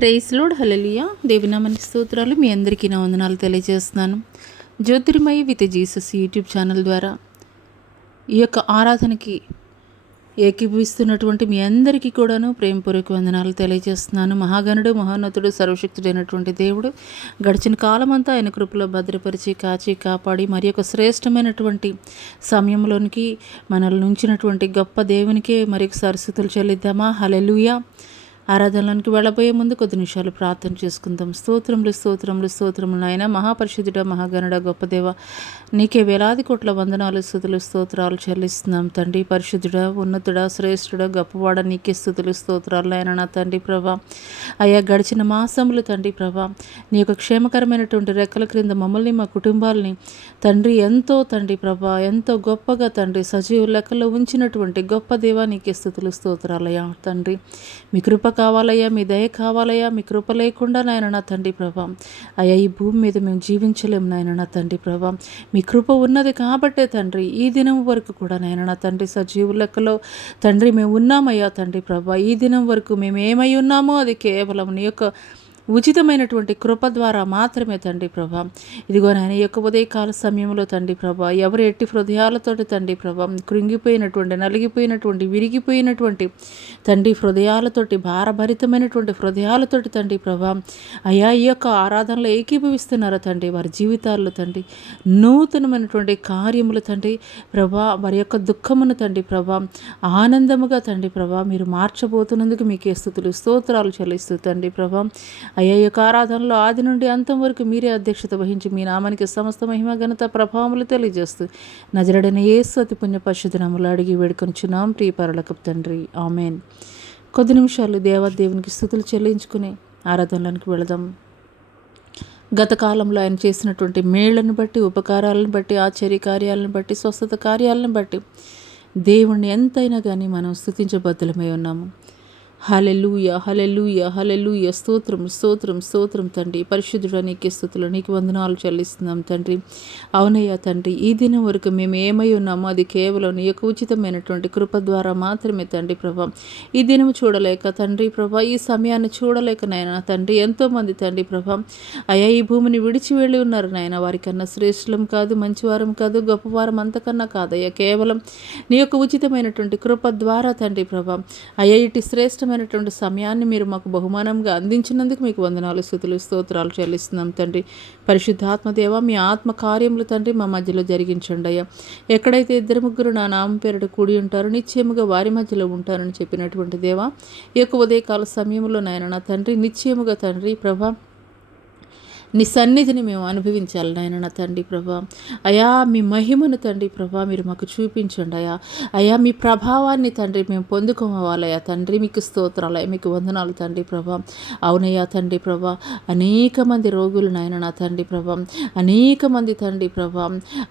Praise load హల్లెలూయా. దేవునామనికి స్తోత్రాలు. మీ అందరికీ నా వందనాలు తెలియజేస్తున్నాను. Jyothirmayi with Jesus YouTube channel ద్వారా ఈ యొక్క ఆరాధనకి ఏకీభవిస్తున్నటువంటి మీ అందరికీ కూడాను ప్రేమపూర్వక వందనాలు తెలియజేస్తున్నాను. మహాగణుడు, మహోన్నతుడు, సర్వశక్తుడైనటువంటి దేవుడు గడిచిన కాలమంతా ఆయన కృపలో భద్రపరిచి కాచి కాపాడి మరి యొక్క శ్రేష్టమైనటువంటి సమయంలోనికి మనల్ని ఉంచినటువంటి గొప్ప దేవునికే మరొకసారి స్తుతులు చెల్లిద్దామా. హల్లెలూయా. ఆరాధనలోనికి వెళ్ళబోయే ముందు కొద్ది నిమిషాలు ప్రార్థన చేసుకుందాం. స్తోత్రములు స్తోత్రములు స్తోత్రములు నాయన, మహాపరిశుద్ధుడ, మహాగణుడ, గొప్ప దేవ, నీకే వేలాది కోట్ల వందనాలు స్తుతులు స్తోత్రాలు చెల్లిస్తున్నాం తండ్రి. పరిశుద్ధుడ, ఉన్నతుడ, శ్రేష్ఠుడ, గొప్పవాడ, నీకే స్తుతులు స్తోత్రాలు నాయన. నా తండ్రి ప్రభా, అయ్యా గడిచిన మాసములు తండ్రి ప్రభా, నీ యొక్క క్షేమకరమైనటువంటి రెక్కల క్రింద మమ్మల్ని మా కుటుంబాలని తండ్రి ఎంతో తండ్రి ప్రభా, ఎంతో గొప్పగా తండ్రి సజీవ లెక్కలో ఉంచినటువంటి గొప్ప దేవా, నీకే స్తుతులు స్తోత్రాలయ్యా తండ్రి. మీ కృప కావాలయ్యా, మీ దయ కావాలయ్యా. మీ కృప లేకుండా నాయన నా తండ్రి ప్రభా, అయ్యా ఈ భూమి మీద మేము జీవించలేము నాయన నా తండ్రి ప్రభా. మీ కృప ఉన్నది కాబట్టే తండ్రి ఈ దినం వరకు కూడా నాయన నా తండ్రి సజీవు లెక్కలో తండ్రి మేము ఉన్నామయ్యా తండ్రి ప్రభా. ఈ దినం వరకు మేము ఏమై ఉన్నామో అది కేవలం నీ యొక్క ఉచితమైనటువంటి కృప ద్వారా మాత్రమే తండ్రి ప్రభా. ఇదిగో నాయన ఈ యొక్క ఉదయకాల సమయంలో తండ్రి ప్రభా, ఎవరు ఎట్టి హృదయాలతోటి తండ్రి ప్రభా, కృంగిపోయినటువంటి, నలిగిపోయినటువంటి, విరిగిపోయినటువంటి తండ్రి హృదయాలతోటి, భారభరితమైనటువంటి హృదయాలతోటి తండ్రి ప్రభా, అయా ఈ యొక్క ఆరాధనలో ఏకీభవిస్తున్నారో తండ్రి, వారి జీవితాల్లో తండ్రి నూతనమైనటువంటి కార్యములు తండ్రి ప్రభా, వారి యొక్క దుఃఖమును తండ్రి ప్రభా ఆనందముగా తండ్రి ప్రభా మీరు మార్చబోతున్నందుకు మీకే స్తుతులు స్తోత్రాలు చెల్లిస్తూ తండ్రి ప్రభా, అయ్యా యొక్క ఆరాధనలో ఆది నుండి అంతం వరకు మీరే అధ్యక్షత వహించి మీ నామానికి సమస్త మహిమ ఘనత ప్రభావములు తెలియజేస్తూ నజరుడైన యేసు అతి పుణ్య పరిశుద్ధ నామములో అడిగి వేడుకొనుచున్నాం ప్రియ పరలోకపు తండ్రి, ఆమేన్. కొద్ది నిమిషాలు దేవాదేవునికి స్తుతులు చెల్లించుకుని ఆరాధనలోనికి వెళదాం. గత కాలంలో ఆయన చేసినటువంటి మేళ్లను బట్టి, ఉపకారాలను బట్టి, ఆశ్చర్య కార్యాలను బట్టి, స్వస్థత కార్యాలను బట్టి దేవుణ్ణి ఎంతైనా కానీ మనం స్తుతించబద్ధులమై ఉన్నాము. హల్లెలూయా హల్లెలూయా హల్లెలూయా. స్తోత్రం స్తోత్రం స్తోత్రం తండ్రి. పరిశుద్ధుడా నీకే స్తుతులు, నీకు వందనాలు చెల్లిస్తున్నాం తండ్రి. అవునయ్యా తండ్రి, ఈ దినం వరకు మేము ఏమై ఉన్నామో అది కేవలం నీ యొక్క ఉచితమైనటువంటి కృప ద్వారా మాత్రమే తండ్రి ప్రభా. ఈ దినం చూడలేక తండ్రి ప్రభా, ఈ సమయాన్ని చూడలేక నాయన తండ్రి ఎంతోమంది తండ్రి ప్రభా అయ్యా ఈ భూమిని విడిచి వెళ్ళి ఉన్నారు నాయన. వారికన్నా శ్రేష్ఠులం కాదు, మంచివారం కాదు, గొప్పవారం అంతకన్నా కాదయ్యా. కేవలం నీ యొక్క ఉచితమైనటువంటి కృప ద్వారా తండ్రి ప్రభా అయ్యా ఇటు శ్రేష్ఠ టువంటి సమయాన్ని మీరు మాకు బహుమానంగా అందించినందుకు మీకు వందనాలు స్తుతులు స్తోత్రాలు చెల్లిస్తున్నాం తండ్రి. పరిశుద్ధాత్మదేవ, మీ ఆత్మ కార్యములు తండ్రి మా మధ్యలో జరిగించండి అయ్యా. ఎక్కడైతే ఇద్దరు ముగ్గురు నా నామం పేరిట కూడి ఉంటారో నిశ్చయముగా వారి మధ్యలో ఉంటారని చెప్పినటువంటి దేవా, ఈ యొక్క ఉదయకాల సమయంలో నాయన నా తండ్రి నిశ్చయముగా తండ్రి ప్రభా నీ సన్నిధిని మేము అనుభవించాలి నాయన నా తండ్రి ప్రభా. అయా మీ మహిమను తండ్రి ప్రభా మీరు మాకు చూపించండి అయా. అయా మీ ప్రభావాన్ని తండ్రి మేము పొందుకోవాలయ్యా తండ్రి. మీకు స్తోత్రాలయ్యా, మీకు వందనాలు తండ్రి ప్రభా. అవునయ్యా తండ్రి ప్రభా, అనేక మంది రోగులు నాయన నా తండ్రి ప్రభా, అనేక మంది తండ్రి ప్రభా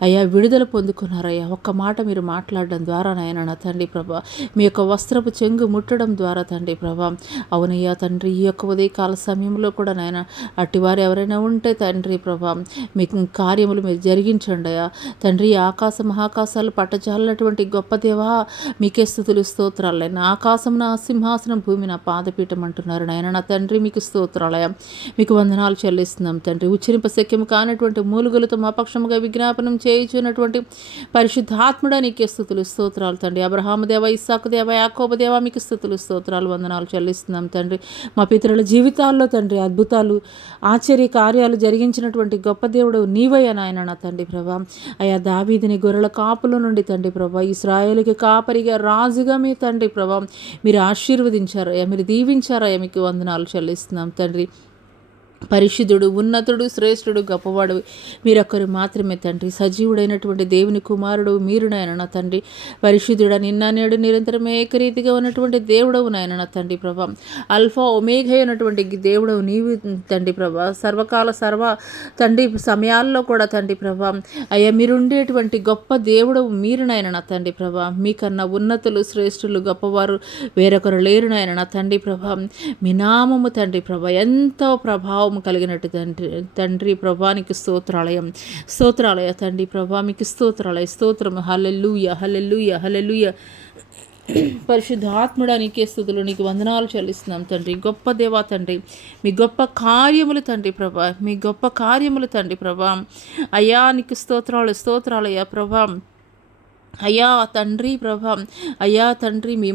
అయా విడుదల పొందుకున్నారయ్యా. ఒక్క మాట మీరు మాట్లాడడం ద్వారా నాయన నా తండ్రి ప్రభా, మీ యొక్క వస్త్రపు చెంగు ముట్టడం ద్వారా తండ్రి ప్రభా. అవునయ్యా తండ్రి, ఈ యొక్క ఉదయకాల సమయంలో కూడా నాయన అట్టివారు ఎవరైనా ఉంటే తండ్రి ప్రభా మీకు కార్యములు మీరు జరిగించండి అయ్యా తండ్రి. ఆకాశ మహాకాశాలు పట్టజాలనటువంటి గొప్ప దేవా మీకే స్తుతులు స్తోత్రాలయ్యా. ఆకాశం నా సింహాసనం, భూమి నా పాదపీఠం అంటున్నారు నాయన నా తండ్రి. మీకు స్తోత్రాలయ్యా, మీకు వందనాలు చెల్లిస్తున్నాం తండ్రి. ఉచ్చరింప శక్యం కానటువంటి మూలుగులతో మా పక్షముగా విజ్ఞాపనం చేయుచున్నటువంటి పరిశుద్ధాత్ముడా నీకే స్తుతులు స్తోత్రాలు తండ్రి. అబ్రహాము దేవ, ఇస్సాకు దేవ, యాకోబు దేవ మీకు స్తుతులు స్తోత్రాలు వందనాలు చెల్లిస్తున్నాం తండ్రి. మా పితరుల జీవితాల్లో తండ్రి అద్భుతాలు, ఆశ్చర్య కార్యాలు జరిగించినటువంటి గొప్ప దేవుడు నీవయ్యా నాయన నా తండ్రి ప్రభా. అయా దావీదుని గొర్రెల కాపుల నుండి తండ్రి ప్రభా ఇశ్రాయేలుకి కాపరిగా రాజుగా మీ తండ్రి ప్రభా మీరు ఆశీర్వదించారయ్యా, మీరు దీవించారయ్యా. మీకు వందనాలు చెల్లిస్తున్నాం తండ్రి. పరిశుద్ధుడు, ఉన్నతుడు, శ్రేష్ఠుడు, గొప్పవాడు మీరొక్కరు మాత్రమే తండ్రి. సజీవుడైనటువంటి దేవుని కుమారుడు మీరు నాయన నా తండ్రి. పరిశుద్ధుడ, నిన్న నేడు నిరంతరం ఏకరీతిగా ఉన్నటువంటి దేవుడవు నాయన నా తండ్రి ప్రభా. అల్ఫా ఒమేగా అయినటువంటి దేవుడవు నీవు తండ్రి ప్రభా. సర్వకాల సర్వ తండ్రి సమయాల్లో కూడా తండ్రి ప్రభా అయ్యా మీరుండేటువంటి గొప్ప దేవుడవు మీరు నాయన నా తండ్రి ప్రభా. మీకన్నా ఉన్నతులు, శ్రేష్ఠులు, గొప్పవారు వేరొకరు లేరు నాయన నా తండ్రి ప్రభా. మీ నామము తండ్రి ప్రభా ఎంతో ప్రభావం కలిగినట్టు తండ్రి ప్రభానికి స్తోత్రాలయం స్తోత్రాలయ తండ్రి ప్రభా మీకు స్తోత్రాలయ స్తోత్రం. హల్లెలూయా హల్లెలూయా హల్లెలూయా పరిశుద్ధాత్ముడా నీకే స్తుతులు, నీకు వందనాలు చెల్లిస్తున్నాం తండ్రి. గొప్ప దేవా తండ్రి, మీ గొప్ప కార్యములు తండ్రి ప్రభా, మీ గొప్ప కార్యములు తండ్రి ప్రభా. అయ్యా నీకు స్తోత్రాలు స్తోత్రాలు అయ్యా ప్రభా. అయ్యా తండ్రి ప్రభా, అయ్యా తండ్రి మీ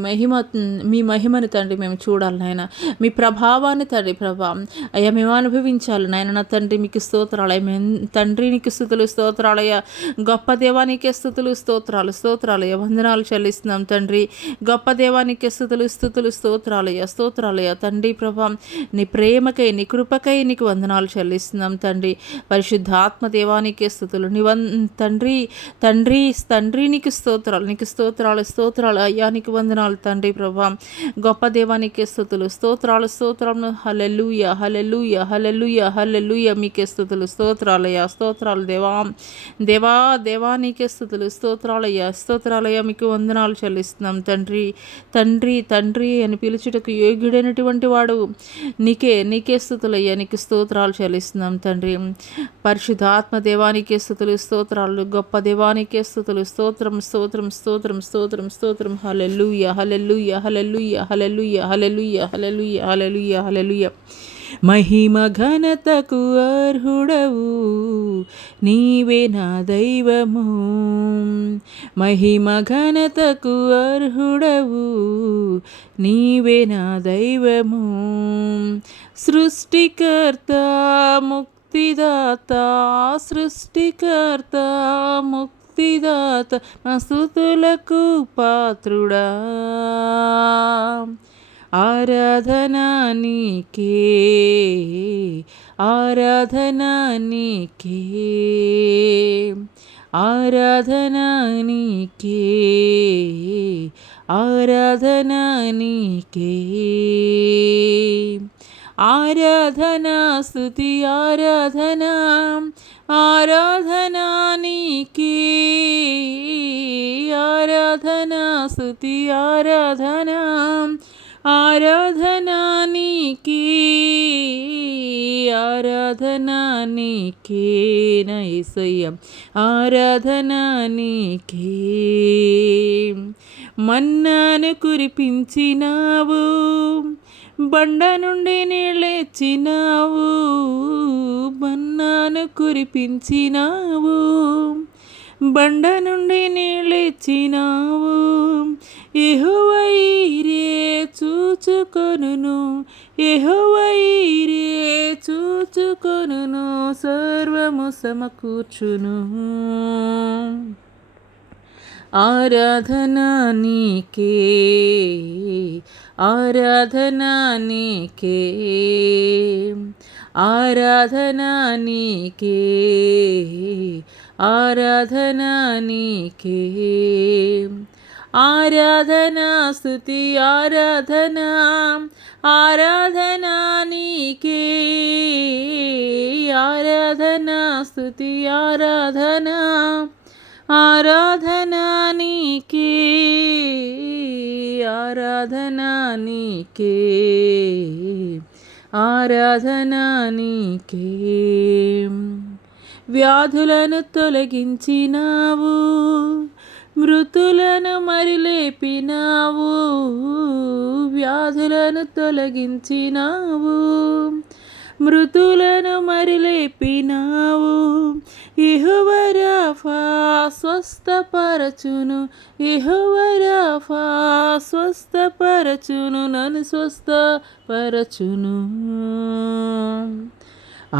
మహిమను తండ్రి మేము చూడాలి నాయన, మీ ప్రభావాన్ని తండ్రి ప్రభా అయ్యా మేము అనుభవించాలి నాయన. నా తండ్రి మీకు స్తోత్రాలయ్య, మేము తండ్రి నీకు స్తుతులు స్తోత్రాలయ్యా. గొప్ప దేవానికే స్తుతులు స్తోత్రాలు స్తోత్రాలయ్య, వందనాలు చెల్లిస్తున్నాం తండ్రి. గొప్ప దేవానికే స్తుతులు స్తుతులు స్తోత్రాలయ్య స్తోత్రాలయ్య తండ్రి ప్రభా. నీ ప్రేమకై నీ కృపకై నీకు వందనాలు చెల్లిస్తున్నాం తండ్రి. పరిశుద్ధాత్మ దేవానికే స్తుతులు, తండ్రి తండ్రి తండ్రి నీకు స్తోత్రాలు, నీకు స్తోత్రాలు స్తోత్రాలు అయ్యా, నీకు వందనాలు తండ్రి ప్రభా. గొప్ప దేవానికే స్తుతులు స్తోత్రాలు స్తోత్రాలు. హల్లెలూయా హల్లెలూయా హల్లెలూయా హల్లెలూయా, మీకే స్తుతులు స్తోత్రాలయ్యా స్తోత్రాలు దేవా దేవా దేవా, నీకే స్తుతులు స్తోత్రాలయ్యా స్తోత్రాలయ్యా, మీకు వందనాలు చెల్లిస్తున్నాం తండ్రి. తండ్రి తండ్రి అని పిలుచుటకు యోగ్యుడైనటువంటి వాడు నీకే స్తుతులయ్యా, నీకు స్తోత్రాలు చెల్లిస్తున్నాం తండ్రి. పరిశుద్ధాత్మ దేవానికే స్తుతులు స్తోత్రాలు, గొప్ప దేవానికే స్తుతులు స్తోత్రం స్తోత్రం స్తోత్రం స్తోత్రం స్తోత్రం. హల్లెలూయా హల్లెలూయా హల్లెలూయా హల్లెలూయా హల్లెలూయా హల్లెలూయా హల్లెలూయా హల్లెలూయా. మహిమ ఘనతకు అర్హుడవు నీవే నా దైవము, మహిమ ఘనతకు అర్హుడవు నీవే నా దైవము. సృష్టికర్త ముక్తిదాత, సృష్టికర్త ముక్తిదాత, నా స్తుతులకు పాత్రుడా. ఆరాధనా నీకే, ఆరాధనా నీకే, ఆరాధనా నీకే, ఆరాధనా నీకే. ఆరాధనా స్తుతి ఆరాధనా, ఆరాధనా నీకే, ఆరాధనా స్తుతి ఆరాధనా, ఆరాధనా నీకే, ఆరాధనా నీకే నా యేసయ్య, ఆరాధనా నీకే. మన్నాను కురిపించినావు, బండ నుండి నీళ్ళెచ్చినావు, మన్నాను కురిపించినావు, బండ నుండి నీళ్ళెచ్చినావు. యెహోవా యీరే చూచుకొనును, యెహోవా యీరే చూచుకొనును, సర్వము సమకూర్చును. ఆరాధనా నీకే, ఆరాధనా నీకే, ఆరాధనా నీకే, ఆరాధనా నీకే. ఆరాధనా స్తుతి ఆరాధనా, ఆరాధనా నీకే, ఆరాధనా స్తుతి ఆరాధనా, ఆరాధనా నీకే, ఆరాధనా నీకే, ఆరాధనా నీకే. వ్యాధులను తొలగించినావు, మృతులను మరిలేపినావు, వ్యాధులను తొలగించినావు, మృతులను మరిలేపినావు. యెహోవా రాఫా స్వస్థపరచును, యెహోవా రాఫా స్వస్థపరచును, నన్ను స్వస్థపరచును.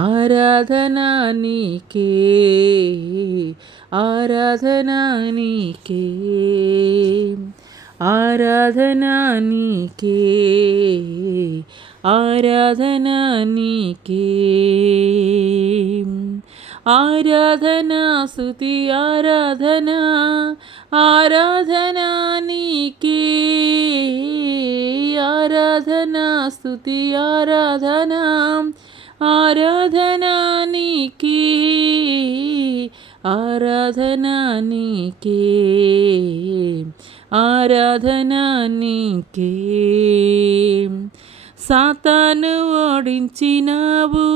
ఆరాధనా నీకే, ఆరాధనా నీకే, ఆరాధనా నీకే, ఆరాధనా నీకే. ఆరాధనా స్తుతి ఆరాధనా, ఆరాధనా నీకే, ఆరాధనా స్తుతి ఆరాధనా, ఆరాధనా నీకే, ఆరాధనా నీకే, ఆరాధనా నీకే. సాతాను ఓడించినావు,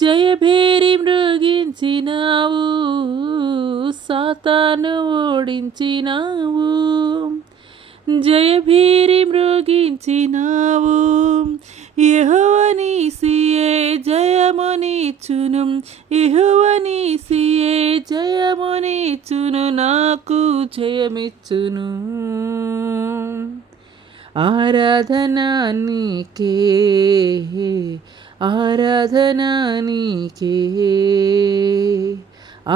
జయభేరి మృగించినావు, సాతాను ఓడించినావు, జయభేరి మ్రోగించినావు. యెహోవా నీసియే జయమునిచ్చును, యెహోవా నీసియే జయమునిచ్చును, నాకు జయమిచ్చును. ఆరాధనా నీకే, ఆరాధనా నీకే,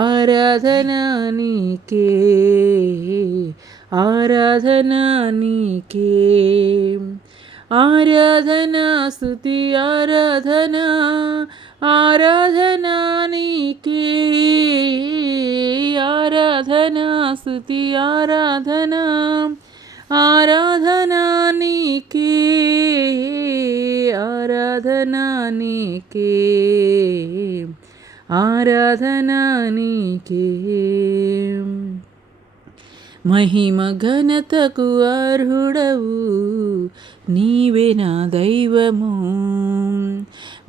ఆరాధనా నీకే, ఆరాధనా నీకే. ఆరాధనా స్తుతి ఆరాధనా, ఆరాధనా నీకే, ఆరాధనా స్తుతి ఆరాధనా, ఆరాధనా నీకే, ఆరాధనా నీకే, ఆరాధనా నీకే. మహిమ ఘనతకు అర్హుడవు నీవే నా దైవము,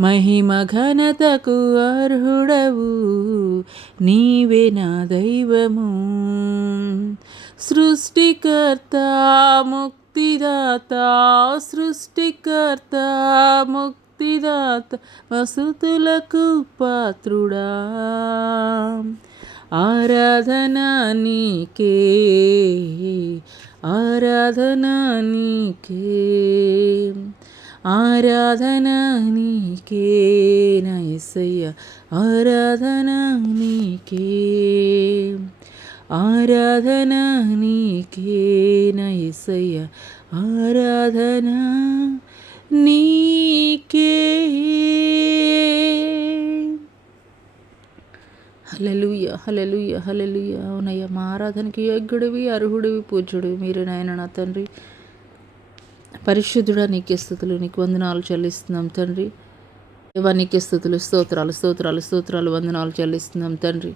మహిమ ఘనతకు అర్హుడవు నీవే నా దైవము. సృష్టికర్త ముక్తిదాత, సృష్టికర్త ముక్తిదాత, వసుతులకు పాత్రుడా. ఆరాధనా నీకే, ఆరాధనా నీకే, ఆరాధనా నీకే నా యేసయ్య, ఆరాధనా నీకే, ఆరాధనా నీకే నా యేసయ్య, ఆరాధనా నీకే. హల్లెలూయా, హల్లెలూయా, హల్లెలూయా. అవునయ్యా, మా ఆరాధనకి యోగ్యుడివి, అర్హుడివి, పూజ్యుడివి మీరు నాయన నా తండ్రి. పరిశుద్ధుడా నీకే స్తుతులు, నీకు వందనాలు చెల్లిస్తున్నాం తండ్రి. దేవా నీకే స్తుతులు, స్తోత్రాలు, స్తోత్రాలు, స్తోత్రాలు, వందనాలు చెల్లిస్తున్నాం తండ్రి.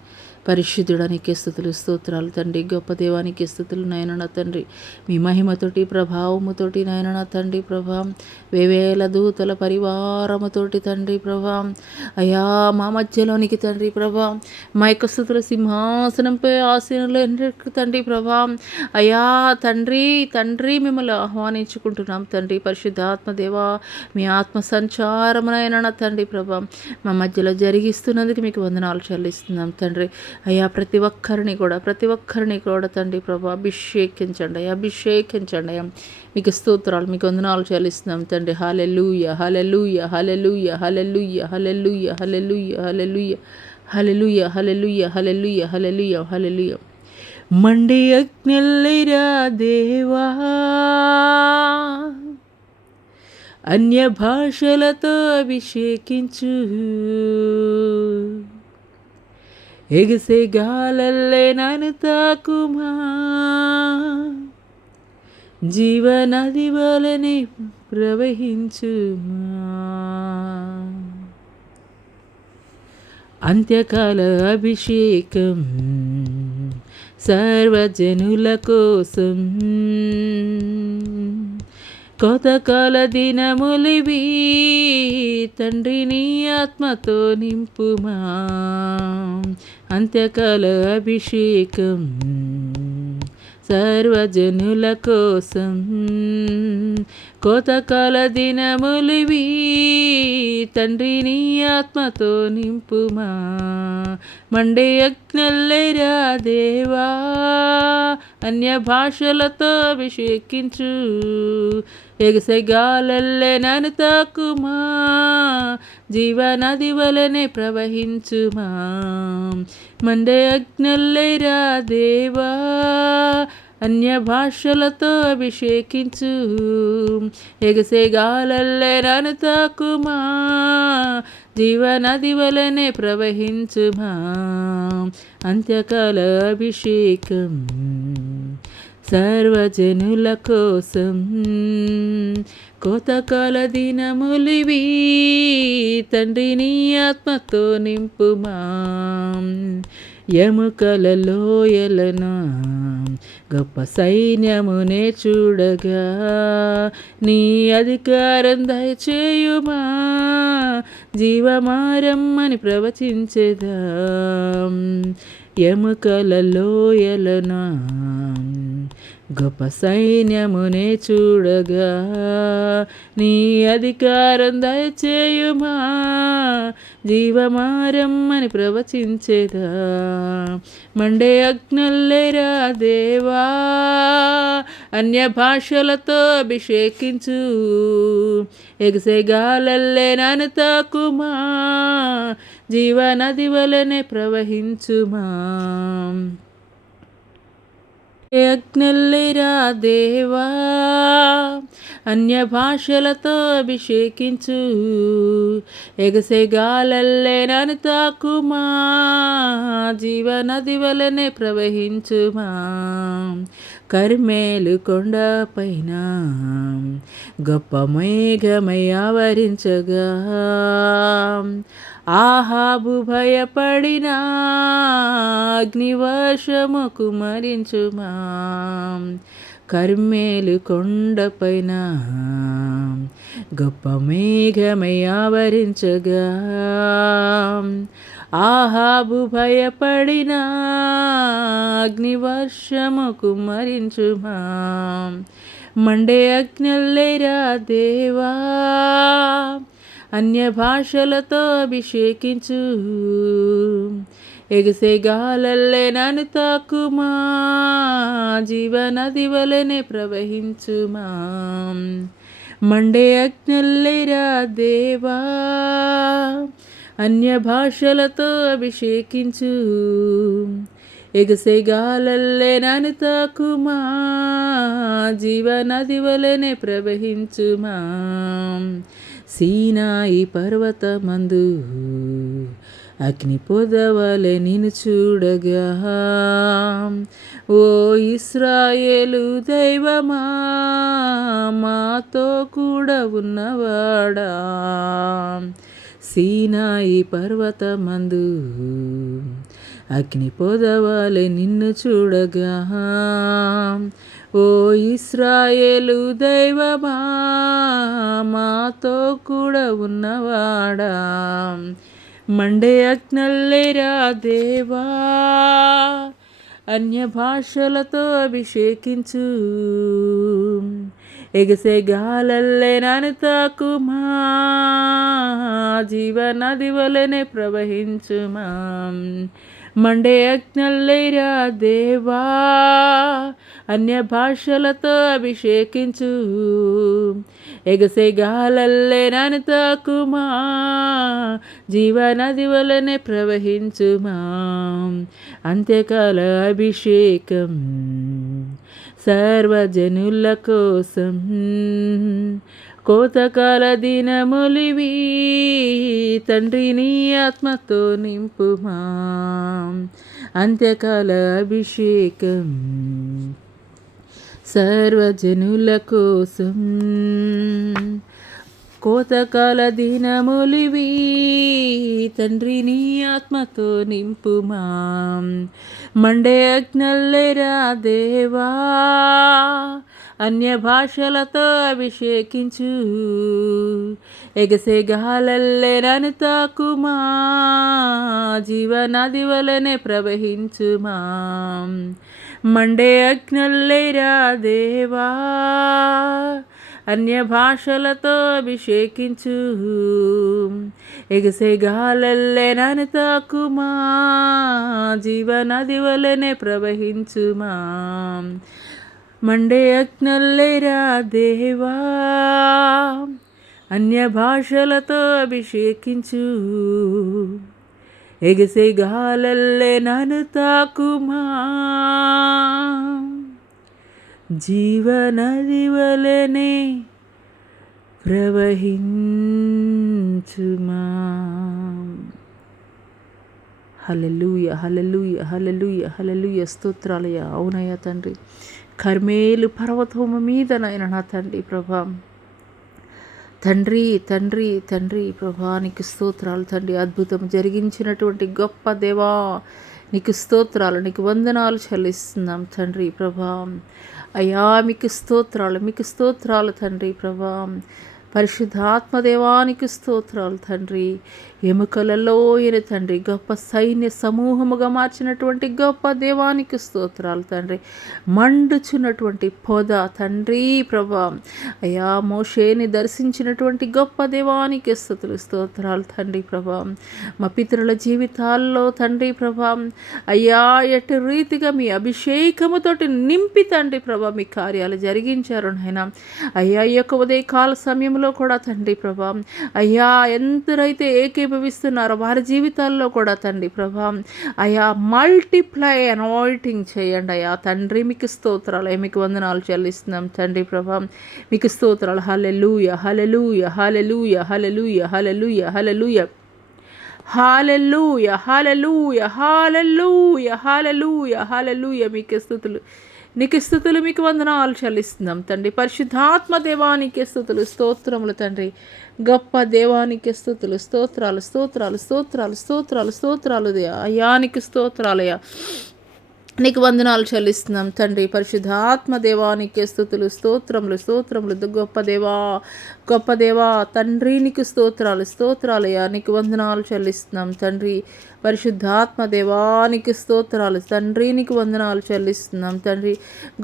పరిశుద్ధుడా నీకే స్తుతులు, స్తోత్రాలు తండ్రి. గొప్ప దేవానికి స్తుతులు నాయన నా తండ్రి. మీ మహిమతోటి ప్రభావముతోటి నాయన నా తండ్రి ప్రభా, వేవేల దూతల పరివారముతోటి తండ్రి ప్రభా, అయా మా మధ్యలోనికి తండ్రి ప్రభా, మా యొక్క స్తుతుల సింహాసనంపై ఆసీనులు తండ్రి ప్రభా, అయా తండ్రి తండ్రి మిమ్మల్ని ఆహ్వానించుకుంటున్నాం తండ్రి. పరిశుద్ధాత్మ దేవా, మీ ఆత్మ సంచారమునైనా నా తండ్రి ప్రభా మా మధ్యలో జరిగిస్తున్నందుకు మీకు వందనాలు చెల్లిస్తున్నాం తండ్రి. అయ్యా ప్రతి ఒక్కరిని కూడా తండ్రి ప్రభా అభిషేకించండి అయ్యా, అభిషేకించండి అయ్యా. మీకు స్తోత్రాలు, మీకు వందనాలు చెల్లిస్తున్నాం తండ్రి. హల్లెలూయా, హల్లెలూయా, హల్లెలూయా, హల్లెలూయా, హల్లెలూయా, హల్లెలూయా, హల్లెలూయా, హల్లెలూయా, హల్లెలూయా, హల్లెలూయా, హల్లెలూయా, హల్లెలూయా. మండే అగ్నిల్లిరా దేవా, అన్య భాషలతో అభిషేకించు, ఎగసే గాలల్లే నన్ను తాకుమా, జీవనది వలనే ప్రవహించుమా. అంత్యకాల అభిషేకం సర్వజనుల కోసం, కోతకాల దినములివి తండ్రి నీ ఆత్మతో నింపుమా. అంత్యకాల అభిషేకం సర్వజనుల కోసం, కోతకాల దినములివి తండ్రి నీ ఆత్మతో నింపుమా. మండే అగ్నిల్లేరా దేవా, అన్య భాషలతో అభిషేకించు, ఎగసే గాలల్లే నన్ను తాకుమా, జీవనది వలనే ప్రవహించుమా. మండే అగ్నిల్లేరా దేవా, అన్య భాషలతో అభిషేకించు, ఎగసే గాలల్లే నన్ను తాకుమా, జీవనది వలనే ప్రవహించుమా. అంత్యకాల అభిషేకం సర్వజనుల కోసం, కోతకాల దినములివి తండ్రి నీ ఆత్మతో నింపుమా. ఎముకల లోయలను గొప్ప సైన్యమునే చూడగా, నీ అధికారం దయచేయుమా, జీవమారమ్మని ప్రవచించెదా. ఎముకల లోయలను గొప్ప సైన్యమునే చూడగా నీ అధికారం దయచేయుమా, జీవమారమ్మని ప్రవచించేదా. మండే అగ్నల్లేరా దేవా, అన్య భాషలతో అభిషేకించు, ఎగసే గాలల్లే నన్ను తాకుమా, జీవనది వలనే ప్రవహించుమా. అగ్నల్లేరా దేవా, అన్య భాషలతో అభిషేకించు, ఎగసే గాలల్లే నన్ను తాకుమా, జీవనది వలనే ప్రవహించుమా. కర్మేలు కొండ పైన గొప్ప మేఘమై ఆవరించగా, ఆహాబు భయపడిన అగ్నివర్షము కుమరించుమా. కర్మేలు కొండపైన గొప్ప మేఘమై ఆవరించగా, ఆహాబు భయపడిన అగ్నివర్షము కుమరించుమా. మండే అగ్నల్లేరా దేవా, అన్య భాషలతో అభిషేకించు, ఎగసే గాలల్లే నన్ను తాకుమా, జీవనది వలనే ప్రవహించుమా. మండే అగ్నల్లేరా దేవా, అన్య భాషలతో అభిషేకించు, ఎగసే గాలల్లే నన్ను తాకుమా, జీవనది వలనే ప్రవహించుమా. సీనాయి పర్వతమందు అగ్ని పొదవలె నిన్ను చూడగా, ఓ ఇశ్రాయేలు దైవమా, మాతో కూడా ఉన్నవాడా. సీనాయి పర్వతమందు అగ్ని పొదవలె నిన్ను చూడగా, ఓ ఇశ్రాయేలు దైవమా, మాతో కూడా ఉన్నవాడా. మండే అగ్నల్లేరా దేవా, అన్య భాషలతో అభిషేకించు, ఎగసే గాలల్లే నన్ను తాకుమా, జీవనది వలనే ప్రవహించుమా. మండే అగ్నల్లేరా దేవా, అన్య భాషలతో అభిషేకించు, ఎగసే గాలల్లే నన్ను తాకుమా, జీవనది వలనే ప్రవహించుమా. అంత్యకాల అభిషేకం సర్వజనుల కోసం, కోతకాల దినములివి, తండ్రి నీ ఆత్మతో నింపుమా. అంత్యకాల అభిషేకం సర్వజనుల కోసం, కోతకాల దినములివి, తండ్రి నీ ఆత్మతో నింపుమా. మండే అగ్నల్లేరా దేవా, అన్య భాషలతో అభిషేకించు, ఎగసే గాలల్లే నన్ను తాకుమా, జీవనది వలనే ప్రవహించుమా. మండే అగ్నల్లేరా దేవా, అన్య భాషలతో అభిషేకించు, ఎగసే గాలల్లే నన్ను తాకుమా, జీవనది వలనే ప్రవహించుమా. మండే అగ్నల్లేరా దేవా, అన్య భాషలతో అభిషేకించు, ఎగసే గాలల్లే నన్ను తాకుమా, జీవనది వలనే ప్రవహించుమా. హల్లెలూయా, హల్లెలూయా, హల్లెలూయా, హల్లెలూయా. స్తోత్రాలయ్యా. అవునయ్యా తండ్రి, కర్మేలు పర్వతము మీద నాయన నా తండ్రి ప్రభా, తండ్రి తండ్రి తండ్రి ప్రభా నీకు స్తోత్రాలు తండ్రి. అద్భుతం జరిగించినటువంటి గొప్ప దేవా నీకు స్తోత్రాలు, నీకు వందనాలు చెల్లిస్తున్నాం తండ్రి ప్రభా. అయ్యా మీకు స్తోత్రాలు, మీకు స్తోత్రాలు తండ్రి ప్రభా. పరిశుద్ధాత్మ దేవానికి స్తోత్రాలు తండ్రి. ఎముకలలో ఈయన తండ్రి గొప్ప సైన్య సమూహముగా మార్చినటువంటి గొప్ప దేవానికి స్తోత్రాలు తండ్రి. మండుచున్నటువంటి పొద తండ్రి ప్రభా, అయ్యా మోషేని దర్శించినటువంటి గొప్ప దేవానికి స్తుతులు స్తోత్రాలు తండ్రి ప్రభా. మా పితరుల జీవితాల్లో తండ్రి ప్రభా, అయ్యా ఎటు రీతిగా మీ అభిషేకముతోటి నింపి తండ్రి ప్రభా మీ కార్యాలు జరిగించారు నాయన. అయ్యా ఈ యొక్క ఉదయకాల సమయంలో కూడా తండ్రి ప్రభా, అయ్యా ఎందరైతే ఏకీభవిస్తున్నారో వారి జీవితాల్లో కూడా తండ్రి ప్రభా, అయ్యా మల్టిప్లై అనాయింటింగ్ చేయండి అయ్యా తండ్రి. మీకు స్తోత్రాలు, మీకు వందనాలు చెల్లిస్తున్నాం తండ్రి ప్రభా. మీకు స్తోత్రాలు. హల్లెలూయా హల్లెలూయా హల్లెలూయా హల్లెలూయా హల్లెలూయా హల్లెలూయా హల్లెలూయా హల్లెలూయా హల్లెలూయా హల్లెలూయా హల్లెలూయా. మీకు స్తుతులు, నీకు స్తుతులు, మీకు వందనాలు చెల్లిస్తున్నాం తండ్రి. పరిశుద్ధాత్మ దేవానికి స్తుతులు స్తోత్రములు తండ్రి. గొప్ప దేవానికి స్తుతులు స్తోత్రాలు స్తోత్రాలు స్తోత్రాలు స్తోత్రాలు స్తోత్రాలు అయానికి స్తోత్రాలయ్యా. నీకు వందనాలు చెల్లిస్తున్నాం తండ్రి. పరిశుద్ధాత్మ దేవానికి స్తుతులు స్తోత్రములు స్తోత్రములు. గొప్ప దేవా గొప్ప దేవా తండ్రి నీకు స్తోత్రాలు స్తోత్రాలయ్యా. నీకు వందనాలు చెల్లిస్తున్నాం తండ్రి. పరిశుద్ధాత్మ దేవానికి స్తోత్రాలు తండ్రి. నీకు వందనాలు చెల్లిస్తున్నాం తండ్రి.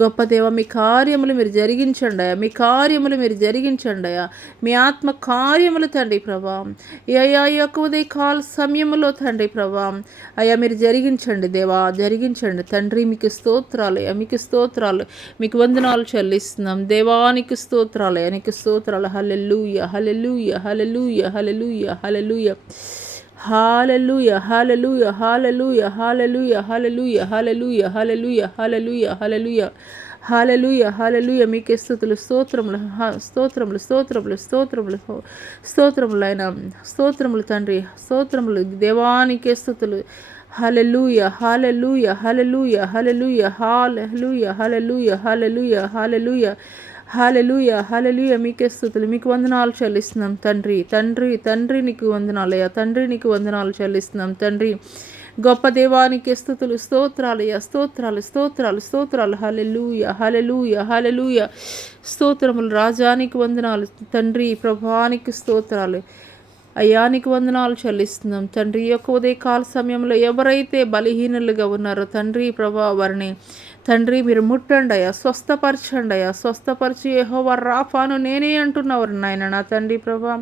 గొప్ప దేవ మీ కార్యములు మీరు జరిగించండి అయ్యా. మీ కార్యములు మీరు జరిగించండి అయ్యా. మీ ఆత్మ కార్యములు తండ్రి ప్రభా, అయ్యా ఈ యొక్క ఉదయకాల సమయంలో తండ్రి ప్రభా, అయ్యా మీరు జరిగించండి దేవా, జరిగించండి తండ్రి. మీకు స్తోత్రాలు అయ్యా, మీకు స్తోత్రాలు, మీకు వందనాలు చెల్లిస్తున్నాం దేవానికి స్తోత్రాలు అయ్యా. నీకు స్తోత్రాలు. హల్లెలూయా హల్లెలూయా హల్లెలూయా హల్లెలూయా హల్లెలూయా హల్లెలూయా హల్లెలూయా హల్లెలూయా హల్లెలూయా హల్లెలూయా హల్లెలూయా హల్లెలూయా హల్లెలూయా హల్లెలూయా హల్లెలూయా హల్లెలూయా. మీకే స్తుతులు స్తోత్రములు స్తోత్రములు స్తోత్రములు స్తోత్రములు స్తోత్రములు ఆయన స్తోత్రములు తండ్రి స్తోత్రములు దేవానికే స్తుతులు. హల్లెలూయా హల్లెలూయా హల్లెలూయా హల్లెలూయా హల్లెలూయా హల్లెలూయా హల్లెలూయా హల్లెలూయా హల్లెలూయా హల్లెలూయా. మీకే స్తుతులు, మీకు వందనాలు చెల్లిస్తున్నాం తండ్రి. తండ్రి తండ్రి నీకు వందనాలయ్యా తండ్రి. నీకు వందనాలు చెల్లిస్తున్నాం తండ్రి. గొప్ప దేవానికి స్తుతులు స్తోత్రాలయ్యా. స్తోత్రాలు స్తోత్రాలు స్తోత్రాలు. హల్లెలూయా హల్లెలూయా హల్లెలూయా. స్తోత్రములు రాజానికి వందనాలు తండ్రి. ప్రభానికి స్తోత్రాలు అయ్యా. నీకు వందనాలు చెల్లిస్తున్నాం తండ్రి. ఈ యొక్క ఉదయకాల సమయంలో ఎవరైతే బలహీనులుగా ఉన్నారో తండ్రి ప్రభా, వారిని తండ్రి మీరు ముట్టండి అయ్యా, స్వస్థపరచండి అయ్యా. స్వస్థపరిచి యెహోవా రాఫాను నేనే అంటున్నవారు నాయన నా తండ్రి ప్రభా.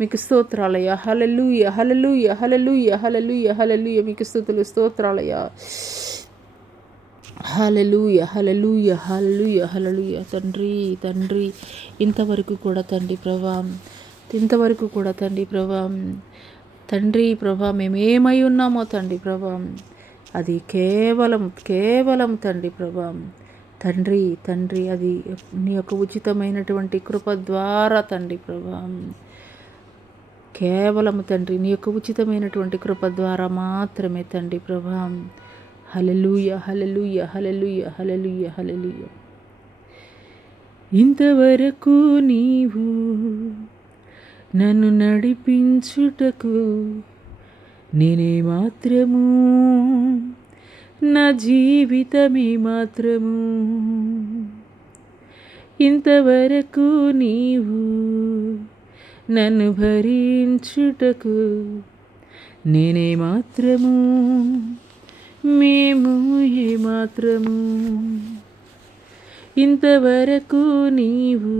మీకు స్తోత్రాలయ్యా. హల్లెలూయా హల్లెలూయా హల్లెలూయా హల్లెలూయా హల్లెలూయా. మీకు స్తుతులు స్తోత్రాలయ్యా. హల్లెలూయా హల్లెలూయా హల్లెలూయా హల్లెలూయా. తండ్రి తండ్రి ఇంతవరకు కూడా తండ్రి ప్రభా, ఇంతవరకు కూడా తండ్రి ప్రభా, తండ్రి ప్రభా మేమేమై ఉన్నామో తండ్రి ప్రభా, అది కేవలం కేవలం తండ్రి ప్రభా, తండ్రి తండ్రి అది నీ యొక్క ఉచితమైనటువంటి కృప ద్వారా తండ్రి ప్రభా, కేవలం తండ్రి నీ యొక్క ఉచితమైనటువంటి కృప ద్వారా మాత్రమే తండ్రి ప్రభా. హల్లెలూయా హల్లెలూయా హల్లెలూయా హల్లెలూయా హల్లెలూయా. ఇంతవరకు నీవు నన్ను నడిపించుటకు నేనే మాత్రము, నా జీవితమే మాత్రము. ఇంతవరకు నీవు నన్ను భరించుటకు నేనే మాత్రము, మేము ఏ మాత్రము. ఇంతవరకు నీవు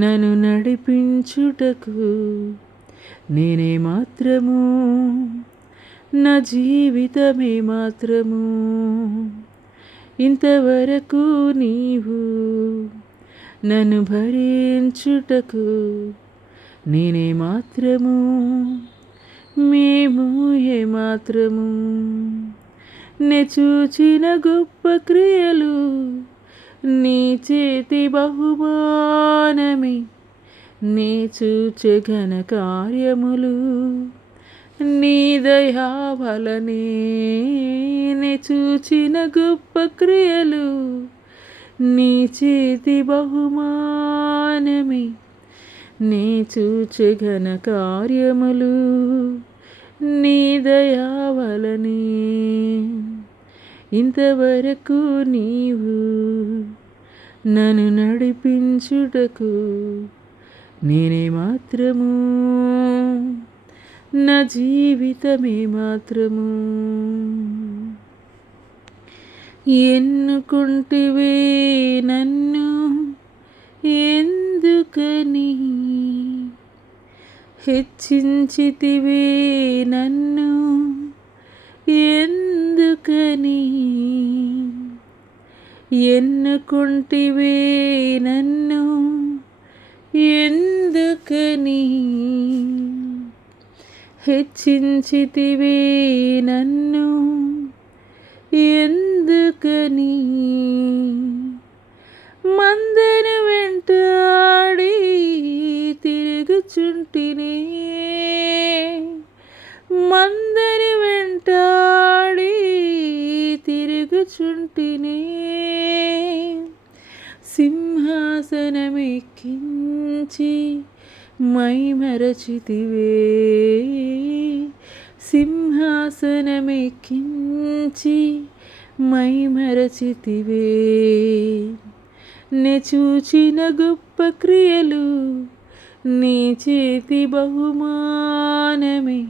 నన్ను నడిపించుటకు నేనే మాత్రము, నా జీవితమే మాత్రము. ఇంతవరకు నీవు నన్ను భరించుటకు నేనే మాత్రము, మేము ఏ మాత్రము. నే చూచిన గొప్ప క్రియలు నీ చేతి బహుమానమే, నీ చూచే ఘన కార్యములు నీ దయా వలనే. నే చూచిన గొప్ప క్రియలు నీ చేతి బహుమానమే, నీ చూచే ఘన కార్యములు నీ దయా వలనే. ఇంతవరకు నీవు నన్ను నడిపించుటకు నేనే మాత్రము, నా జీవితమే మాత్రము. ఎన్నుకుంటివే నన్ను ఎందుకని, హెచ్చించితివే నన్ను ఎందుకని, ఎన్నుకుంటివే నన్ను ఎందుకని, హెచ్చించితివే నన్ను ఎందుకని. మందను వెంటాడి తిరుగుచుంటినే, మందను వెంటాడి తిరుగుచుంటినే, సింహాసనమెక్కించి మైమరచితివే, సింహాసనమెక్కించి మైమరచితివే. నే చూచిన గొప్ప క్రియలు నీ చేతి బహుమానమే,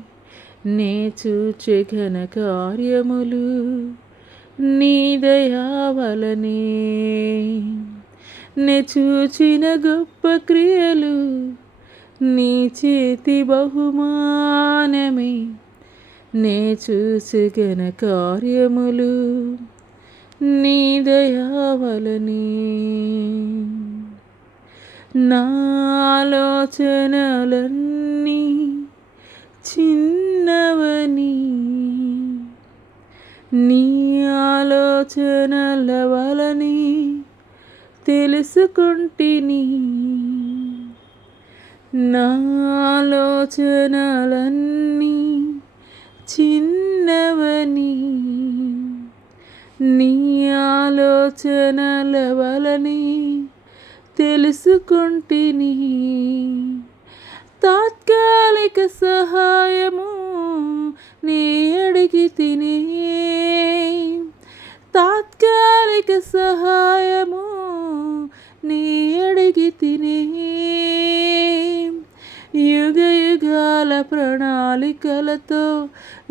నే చూచే ఘన కార్యములు నీ దయావలనే. నే చూచిన గొప్ప క్రియలు నీ చేతి బహుమానమే, నే చూసే ఘన కార్యములు నీ దయావలనే. నా ఆలోచనలన్నీ చిన్నవని, నీ ఆలోచనల వలని తెలుసుకుంటిని. నా ఆలోచనలన్నీ చిన్నవని, నీ ఆలోచనల వలని తెలుసుకుంటిని. తాత్కాలిక సహాయము నీ అడిగితిని, తాత్కాలిక సహాయము నీ అడిగితిని. యుగ యుగాల ప్రణాళికలతో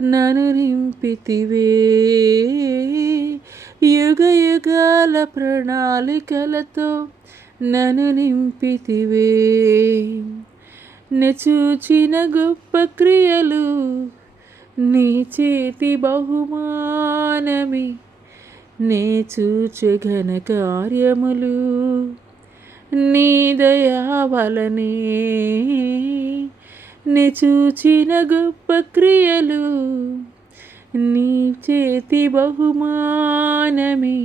నన్ను నింపితివే, యుగ యుగాల ప్రణాళికలతో నన్ను నింపితివే. నే చూచిన గొప్ప క్రియలు నీ చేతి బహుమానమే, నే చూచే ఘన కార్యములు నీ దయావలనే. నే చూచిన గొప్ప క్రియలు నీ చేతి బహుమానమే,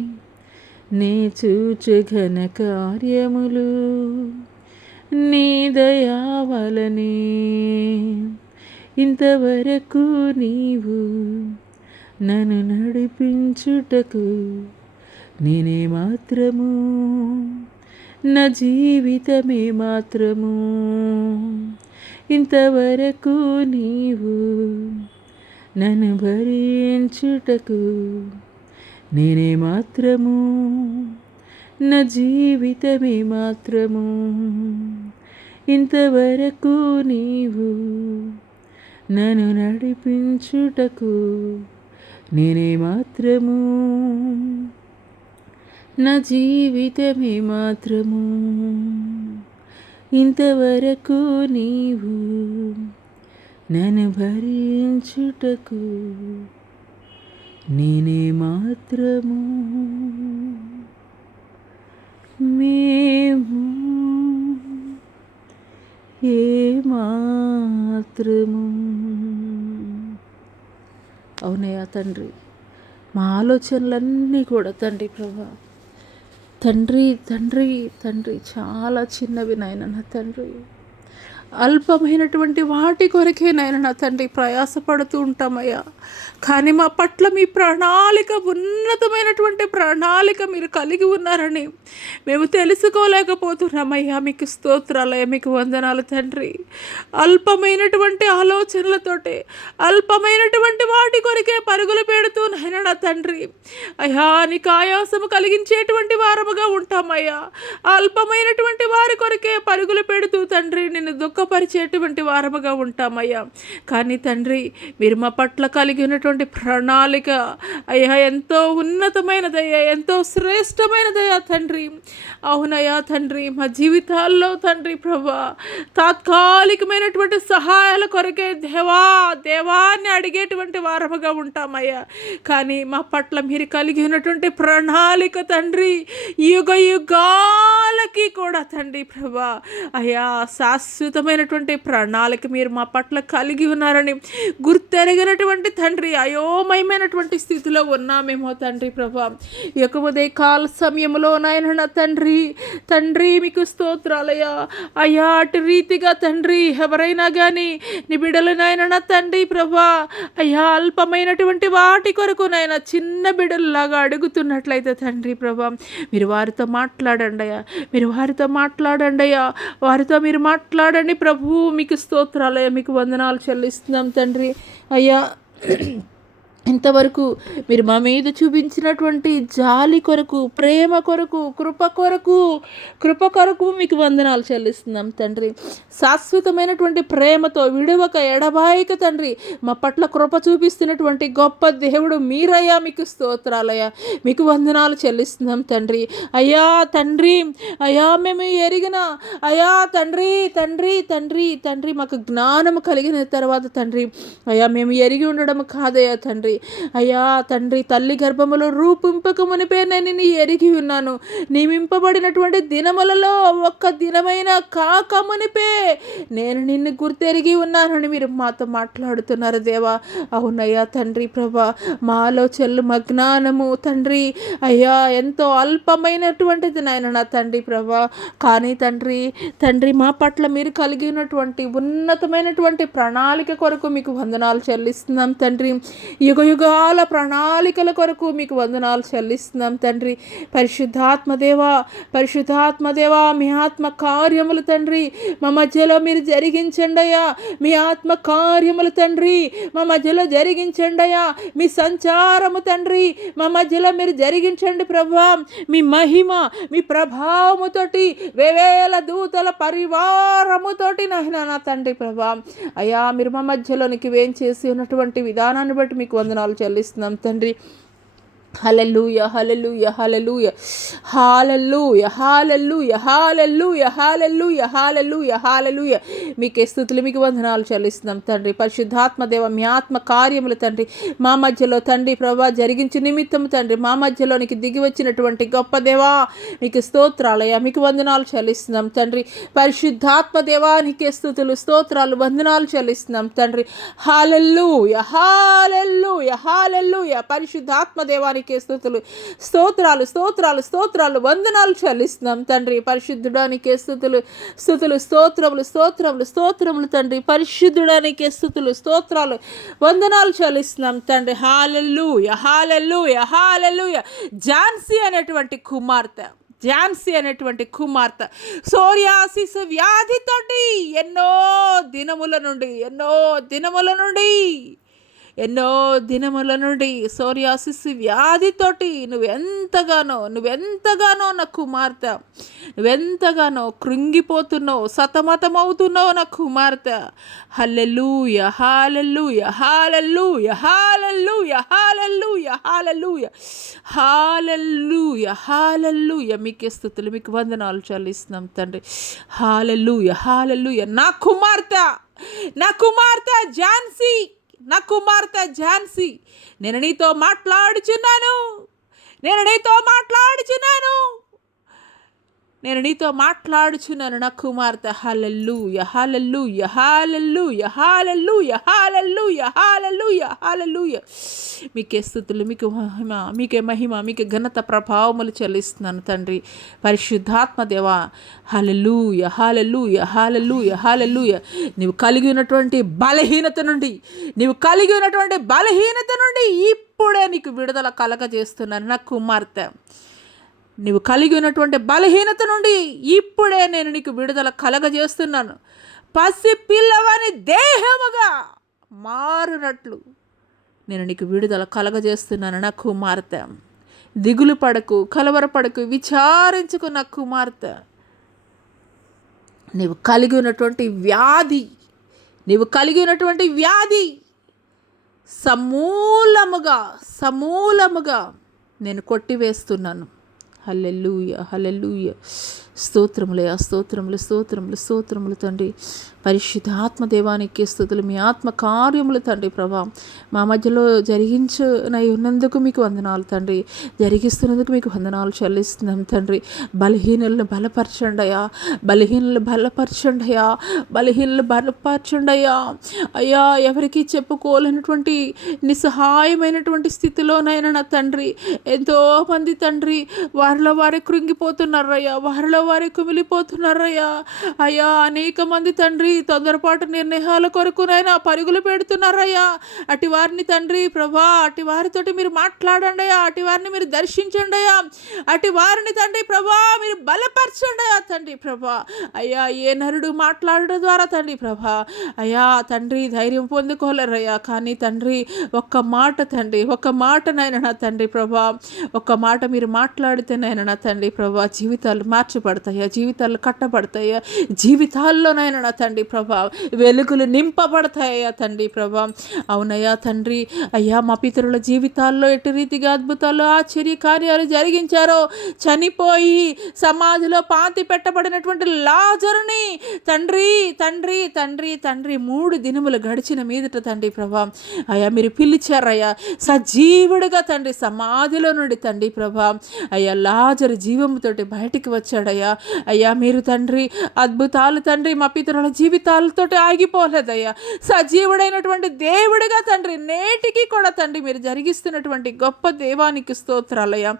నే చూచే ఘన కార్యములు నీ దయావలనే. ఇంతవరకు నీవు నన్ను నడిపించుటకు నేనే మాత్రము, నా జీవితమే మాత్రము. ఇంతవరకు నీవు నన్ను భరించుటకు నేనే మాత్రము, నా జీవితమే మాత్రము. ఇంతవరకు నీవు నన్ను నడిపించుటకు నేనే మాత్రము, నా జీవితమే మాత్రము. ఇంతవరకు నీవు నన్ను భరించుటకు నేనే మాత్రము. మేము ఏ మాత్రము. అవునయ్యా తండ్రి, మా ఆలోచనలన్నీ కూడా తండ్రి ప్రభా, తండ్రి తండ్రి తండ్రి చాలా చిన్నవి నాయన నా తండ్రి. అల్పమైనటువంటి వాటి కొరకే నాయన నా తండ్రి ప్రయాసపడుతూ ఉంటామయ్యా. కానీ మా పట్ల మీ ప్రణాళిక, ఉన్నతమైనటువంటి ప్రణాళిక మీరు కలిగి ఉన్నారని మేము తెలుసుకోలేకపోతున్నామయ్యా. మీకు స్తోత్రాలయ్యా, మీకు వందనాలు తండ్రి. అల్పమైనటువంటి ఆలోచనలతోటే, అల్పమైనటువంటి వాటి కొరకే పరుగులు పెడుతూ నాయన నా తండ్రి అయ్యా నీకు ఆయాసము కలిగించేటువంటి వారముగా ఉంటామయ్యా. అల్పమైనటువంటి వారి కొరకే పరుగులు పెడుతూ తండ్రి నిన్ను దుఃఖపరిచేటువంటి వారముగా ఉంటామయ్యా. కానీ తండ్రి మీరు మా పట్ల కలిగి ఉన్నటువంటి ప్రణాళిక అయ్యా ఎంతో ఉన్నతమైనదయ్యా, ఎంతో శ్రేష్టమైనదయ్యా తండ్రి. అవునయ్యా తండ్రి, మా జీవితాల్లో తండ్రి ప్రభా తాత్కాలికమైనటువంటి సహాయాల కొరకే దేవాన్ని అడిగేటువంటి వారముగా ఉంటామయ్యా. కానీ మా పట్ల మీరు కలిగి ఉన్నటువంటి ప్రణాళిక తండ్రి యుగ యుగాలకి కూడా తండ్రి ప్రభా అయ్యా శాశ్వతమైనటువంటి ప్రణాళిక మీరు మా పట్ల కలిగి ఉన్నారని గుర్తెరగినటువంటి తండ్రి అయోమయమైనటువంటి స్థితిలో ఉన్నామేమో తండ్రి ప్రభా. ఈ యొక్క ఉదయకాల సమయంలో నాయన తండ్రి మీకు స్తోత్రాలయ్యా. అయ్యా అటు రీతిగా తండ్రి ఎవరైనా కానీ నీ బిడ్డలు నాయన తండ్రి ప్రభా అయ్యా అల్పమైనటువంటి వాటి కొరకు నాయన చిన్న బిడ్డలలాగా అడుగుతున్నట్లయితే తండ్రి ప్రభా మీరు వారితో మాట్లాడండి అయ్యా, మీరు వారితో మాట్లాడండి అయ్యా, వారితో మీరు మాట్లాడండి ప్రభు. మీకు స్తోత్రాలయ్యా, మీకు వందనాలు చెల్లిస్తున్నాం తండ్రి. అయ్యా ఇంతవరకు మీరు మా మీద చూపించినటువంటి జాలి కొరకు, ప్రేమ కొరకు, కృప కొరకు మీకు వందనాలు చెల్లిస్తున్నాం తండ్రి. శాశ్వతమైనటువంటి ప్రేమతో విడవక ఎడబాయక తండ్రి మా పట్ల కృప చూపిస్తున్నటువంటి గొప్ప దేవుడు మీరయ్యా. మీకు స్తోత్రాలయ్యా, మీకు వందనాలు చెల్లిస్తున్నాం తండ్రి. అయ్యా తండ్రి అయ్యా మేము ఎరిగిన అయ్యా తండ్రి మాకు జ్ఞానము కలిగిన తర్వాత తండ్రి అయ్యా మేము ఎరిగి ఉండడం కాదయ్యా తండ్రి. అయ్యా తండ్రి తల్లి గర్భములో రూపింపక మునిపే నేను ఎరిగి ఉన్నాను. నియమింపబడినటువంటి దినములలో ఒక్క దినమైన కాక మునిపే నేను నిన్ను గుర్తెరిగి ఉన్నానని మీరు మాతో మాట్లాడుతున్నారు దేవా. అవునయ్యా తండ్రి ప్రభా మాలో చెల్లు జ్ఞానము తండ్రి అయ్యా ఎంతో అల్పమైనటువంటిది నాయన నా తండ్రి ప్రభా. కానీ తండ్రి మా పట్ల మీరు కలిగి ఉన్నటువంటి ఉన్నతమైనటువంటి ప్రణాళిక కొరకు మీకు వందనాలు చెల్లిస్తున్నాం తండ్రి. యుగ యుగాల ప్రణాళికల కొరకు మీకు వందనాలు చెల్లిస్తున్నాం తండ్రి. పరిశుద్ధాత్మదేవా మీ ఆత్మ కార్యములు తండ్రి మా మధ్యలో మీరు జరిగించండి అయ్యా. మీ ఆత్మ కార్యములు తండ్రి మా మధ్యలో జరిగించండి అయ్యా. మీ సంచారము తండ్రి మా మధ్యలో మీరు జరిగించండి ప్రభా. మీ మహిమ మీ ప్రభావముతోటి వేవేల దూతల పరివారముతోటి నా తండ్రి ప్రభా అయ్యా మీరు మా మధ్యలోనికి వేం చేసి ఉన్నటువంటి విధానాన్ని బట్టి మీకు వందనాలు చెల్లిస్తున్నాం తండ్రి. హల్లెలూయా హల్లెలూయా హల్లెలూయా హల్లెలూయా హల్లెలూయా హల్లెలూయా హల్లెలూయా హల్లెలూయా హల్లెలూయా మీకే స్తుతులు మీకు వందనాలు చెల్లిస్తున్నాం తండ్రి. పరిశుద్ధాత్మ దేవ మీ ఆత్మ కార్యములు తండ్రి మా మధ్యలో తండ్రి ప్రభా జరిగించు నిమిత్తం తండ్రి మా మధ్యలోనికి దిగి వచ్చినటువంటి గొప్ప దేవా మీకు స్తోత్రాలయ్యా, మీకు వందనాలు చెల్లిస్తున్నాం తండ్రి. పరిశుద్ధాత్మ దేవానికి స్తుతులు స్తోత్రాలు వందనాలు చెల్లిస్తున్నాం తండ్రి. హల్లెలూయా హల్లెలూయా హల్లెలూయా పరిశుద్ధాత్మ దేవానికి స్తోత్రాలు వందనాలు చెల్లిస్తున్నాం తండ్రి. పరిశుద్ధుడానికి స్తోత్రములు తండ్రి. పరిశుద్ధుడానికి స్తోత్రాలు వందనాలు చెల్లిస్తున్నాం తండ్రి. హల్లెలూయా హల్లెలూయా హల్లెలూయా. ఝాన్సీ అనేటువంటి కుమార్తె సోరియాసిస్ వ్యాధితోటి ఎన్నో దినముల నుండి సోరియాసిస్ వ్యాధితోటి నువ్వెంతగానో నా కుమార్తె నువ్వెంతగానో కృంగిపోతున్నావు, సతమతమవుతున్నావు నా కుమార్తె. హల్లెలూయా హల్లెలూయా హల్లెలూయా హల్లెలూయా హల్లెలూయా హల్లెలూయా హల్లెలూయా హల్లెలూయా మీకే స్తుతులు మీకు వందనాలు చెల్లిస్తున్నాం తండ్రి. హల్లెలూయా హల్లెలూయా నా కుమార్తె ఝాన్సీ నేను నీతో మాట్లాడుచున్నాను. నేను నీతో మాట్లాడుచున్నాను నా కుమార్తె. హల్లెలూయా హల్లెలూయా హల్లెలూయా హల్లెలూయా హల్లెలూయా హల్లెలూయా హల్లెలూయా. మీకే స్తుతులు, మీకు మహిమ, మీకే మహిమ, మీకే ఘనత ప్రభావములు చెల్లిస్తున్నాను తండ్రి. పరిశుద్ధాత్మ దేవా, హల్లెలూయా హల్లెలూయా హల్లెలూయా హల్లెలూయా. నీవు కలిగి ఉన్నటువంటి బలహీనత నుండి, ఇప్పుడే నీకు విడుదల కలగజేస్తున్నాను నా కుమార్తె. నీవు కలిగి ఉన్నటువంటి బలహీనత నుండి ఇప్పుడే నేను నీకు విడుదల కలగజేస్తున్నాను. పసి పిల్లవాని దేహముగా మారునట్లు నేను నీకు విడుదల కలగజేస్తున్నాను నా కుమార్తె. దిగులు పడకు, కలవరపడకు, విచారించుకు నా కుమార్తె. నీవు కలిగి ఉన్నటువంటి వ్యాధి సమూలముగా నేను కొట్టివేస్తున్నాను. హల్లెలూయా హల్లెలూయా. స్తోత్రములయా, స్తోత్రములు తండ్రి. పరిశుద్ధాత్మ దేవానికి స్తుతులు. మీ ఆత్మ కార్యములు తండ్రి ప్రభా మా మధ్యలో జరిగించనై ఉన్నందుకు మీకు వందనాలు తండ్రి. జరిగిస్తున్నందుకు మీకు వందనాలు చెల్లిస్తున్నాం తండ్రి. బలహీనులను బలపరచండయా. అయ్యా, ఎవరికి చెప్పుకోలేనటువంటి నిస్సహాయమైనటువంటి స్థితిలోనైనా నా తండ్రి ఎంతోమంది తండ్రి వారిలో వారే కృంగిపోతున్నారయ్యా, వారిలో వారే కుమిలిపోతున్నారయ్యా. అయ్యా, అనేక మంది తండ్రి తొందరపాటు నిర్ణయాల కొరకునైనా పరుగులు పెడుతున్నారయ్యా. అటు వారిని తండ్రి ప్రభా, అటు వారితోటి మీరు మాట్లాడండి అయ్యా, అటు వారిని మీరు దర్శించండి అయ్యా, అటు వారిని తండ్రి ప్రభా మీరు బలపరచండి అయ్యా తండ్రి ప్రభా. అయ్యా, ఏ నరుడు మాట్లాడడం ద్వారా తండ్రి ప్రభా అయ్యా తండ్రి ధైర్యం పొందుకోలేరయ్యా. కానీ తండ్రి ఒక్క మాటనైనా నా తండ్రి ప్రభా, ఒక్క మాట మీరు మాట్లాడితేనైనా నా తండ్రి ప్రభా జీవితాలు మార్చబడతాయా, జీవితాలు కట్టబడతాయా, జీవితాల్లోనైనా నా తండ్రి ప్రభా వెలుగులు నింపబడతాయా తండ్రి ప్రభా. అవునయ్యా తండ్రి. అయ్యా, మా పితరుల జీవితాల్లో ఎటు రీతిగా అద్భుతాలు, ఆశ్చర్య కార్యాలు జరిగించారో, చనిపోయి సమాధిలో పాతి పెట్టబడినటువంటి లాజరుని తండ్రి 3 దినములు గడిచిన మీదట తండ్రి ప్రభా అయ్యా మీరు పిలిచారయ్యా సజీవుడిగా తండ్రి సమాధిలో నుండి తండ్రి ప్రభా. అయ్యా, లాజరు జీవముతోటి బయటికి వచ్చాడయ్యా. అయ్యా, మీరు తండ్రి అద్భుతాలు తండ్రి మా పితరుల జీవితాలతోటి ఆగిపోలేదయ్యా. సజీవుడైనటువంటి దేవుడిగా తండ్రి నేటికి కూడా తండ్రి మీరు జరిగిస్తున్నటువంటి గొప్ప దేవానికి స్తోత్రాలయ్యా.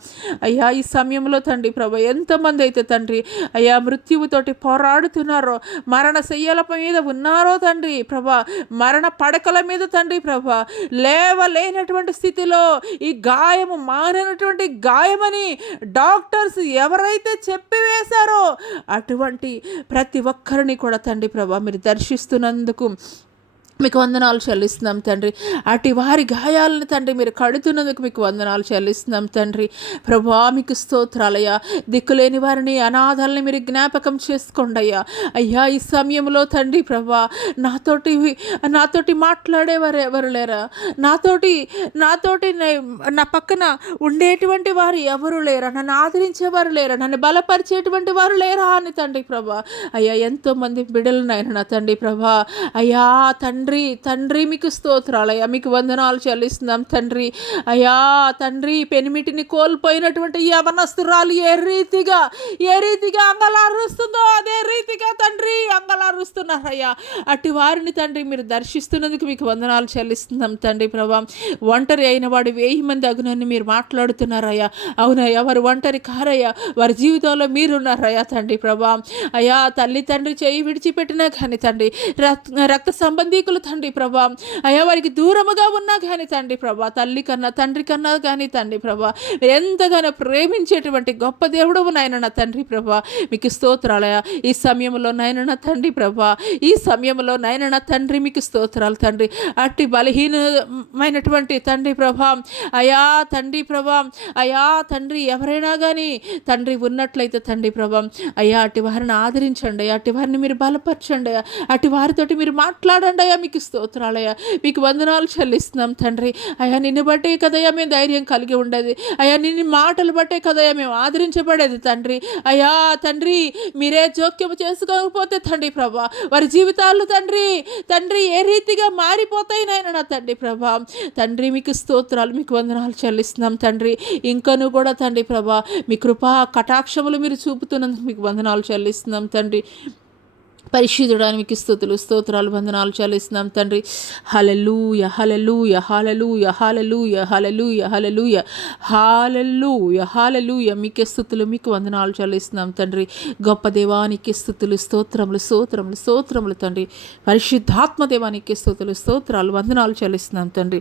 అయ్యా, ఈ సమయంలో తండ్రి ప్రభా ఎంతమంది అయితే తండ్రి అయ్యా మృత్యువుతోటి పోరాడుతున్నారో, మరణ శయ్యల మీద ఉన్నారో తండ్రి ప్రభా, మరణ పడకల మీద తండ్రి ప్రభా లేవలేనటువంటి స్థితిలో ఈ గాయము మారినటువంటి గాయమని డాక్టర్స్ ఎవరైతే చెప్పివేశారో అటువంటి ప్రతి ఒక్కరిని కూడా తండ్రి ప్రభా మీరు దర్శిస్తున్నందుకు మీకు వందనాలు చెల్లిస్తున్నాం తండ్రి. అటు వారి గాయాలను తండ్రి మీరు కడుతున్నందుకు మీకు వందనాలు చెల్లిస్తున్నాం తండ్రి ప్రభా. మీకు స్తోత్రాలయ్యా. దిక్కులేని వారిని, అనాథాలని మీరు జ్ఞాపకం చేసుకోండి అయ్యా. అయ్యా, ఈ సమయంలో తండ్రి ప్రభా నాతోటి మాట్లాడేవారు ఎవరు లేరా, నాతోటి నా పక్కన ఉండేటువంటి వారు ఎవరు లేరా, నన్ను ఆదరించేవారు లేరా, నన్ను బలపరిచేటువంటి వారు లేరా అని తండ్రి ప్రభా అయ్యా ఎంతోమంది బిడ్డలనైనా నా తండ్రి ప్రభా అయ్యా తండ్రి మీకు స్తోత్రాలయ్యా. మీకు వందనాలు చెల్లిస్తున్నాం తండ్రి. అయ్యా తండ్రి, పెనిమిటిని కోల్పోయినటువంటి యవనస్తురాలు ఏ రీతిగా అంగలారుస్తుందో అదే రీతిగా తండ్రి అంగలారుస్తున్నారయ్యా. అటు వారిని తండ్రి మీరు దర్శిస్తున్నందుకు మీకు వందనాలు చెల్లిస్తున్నాం తండ్రి ప్రభా. ఒంటరి అయిన వాడు 1000 మంది అగునని మీరు మాట్లాడుతున్నారయ్యా. అవునయ్యా, వారు ఒంటరి కారయ్యా, వారి జీవితంలో మీరున్నారయ్యా తండ్రి ప్రభా. అయ్యా, తల్లి తండ్రి చేయి విడిచిపెట్టినా కానీ తండ్రి రక్త సంబంధీకులు తండ్రి ప్రభా అయ్యా వారికి దూరముగా ఉన్నా కానీ తండ్రి ప్రభా, తల్లి కన్నా తండ్రి కన్నా కానీ తండ్రి ప్రభా మీరు ఎంతగానో ప్రేమించేటువంటి గొప్ప దేవుడవు నాయన నా తండ్రి ప్రభా. మీకు స్తోత్రాలయ్యా. ఈ సమయంలో నాయన నా తండ్రి ప్రభా, నా తండ్రి మీకు స్తోత్రాలు తండ్రి. అట్టి బలహీనమైనటువంటి తండ్రి ప్రభా అయ్యా తండ్రి ఎవరైనా కానీ తండ్రి ఉన్నట్లయితే తండ్రి ప్రభా అయ్యా అట్టి వారిని ఆదరించండి, అట్టి వారిని మీరు బలపరచండి, అట్టి వారితోటి మీరు మాట్లాడండి అయ్యా. మీకు స్తోత్రాలయ్యా, మీకు వందనాలు చెల్లిస్తున్నాం తండ్రి. అయ్యా నిన్ను బట్టే కదయ్యా మేము ధైర్యం కలిగి ఉండేది. అయ్యా నిన్ను మాటలు బట్టే కదయ్యా మేము ఆదరించబడేది తండ్రి. అయ్యా తండ్రి, మీరే జోక్యం చేసుకోకపోతే తండ్రి ప్రభా వారి జీవితాలు తండ్రి ఏ రీతిగా మారిపోతాయి నాయన నా తండ్రి ప్రభా. తండ్రి మీకు స్తోత్రాలు, మీకు వందనాలు చెల్లిస్తున్నాం తండ్రి. ఇంకను కూడా తండ్రి ప్రభా మీ కృపా కటాక్షములు మీరు చూపుతున్నందుకు మీకు వందనాలు చెల్లిస్తున్నాం తండ్రి. పరిశుద్ధుడానికి స్తుతులు స్తోత్రాలు వందనాలు చెల్లిస్తున్నాం తండ్రి. హల్లెలూయా హల్లెలూయా హల్లెలూయా హల్లెలూయా హల్లెలూయా హల్లెలూయా హల్లెలూయా హల్లెలూయా మీకే స్తుతులు, మీకు వందనాలు చెల్లిస్తున్నాం తండ్రి. గొప్ప దేవానికి స్తుతులు స్తోత్రములు స్తోత్రములు స్తోత్రములు తండ్రి. పరిశుద్ధాత్మ దేవానికి స్తుతులు స్తోత్రాలు వందనాలు చెల్లిస్తున్నాం తండ్రి.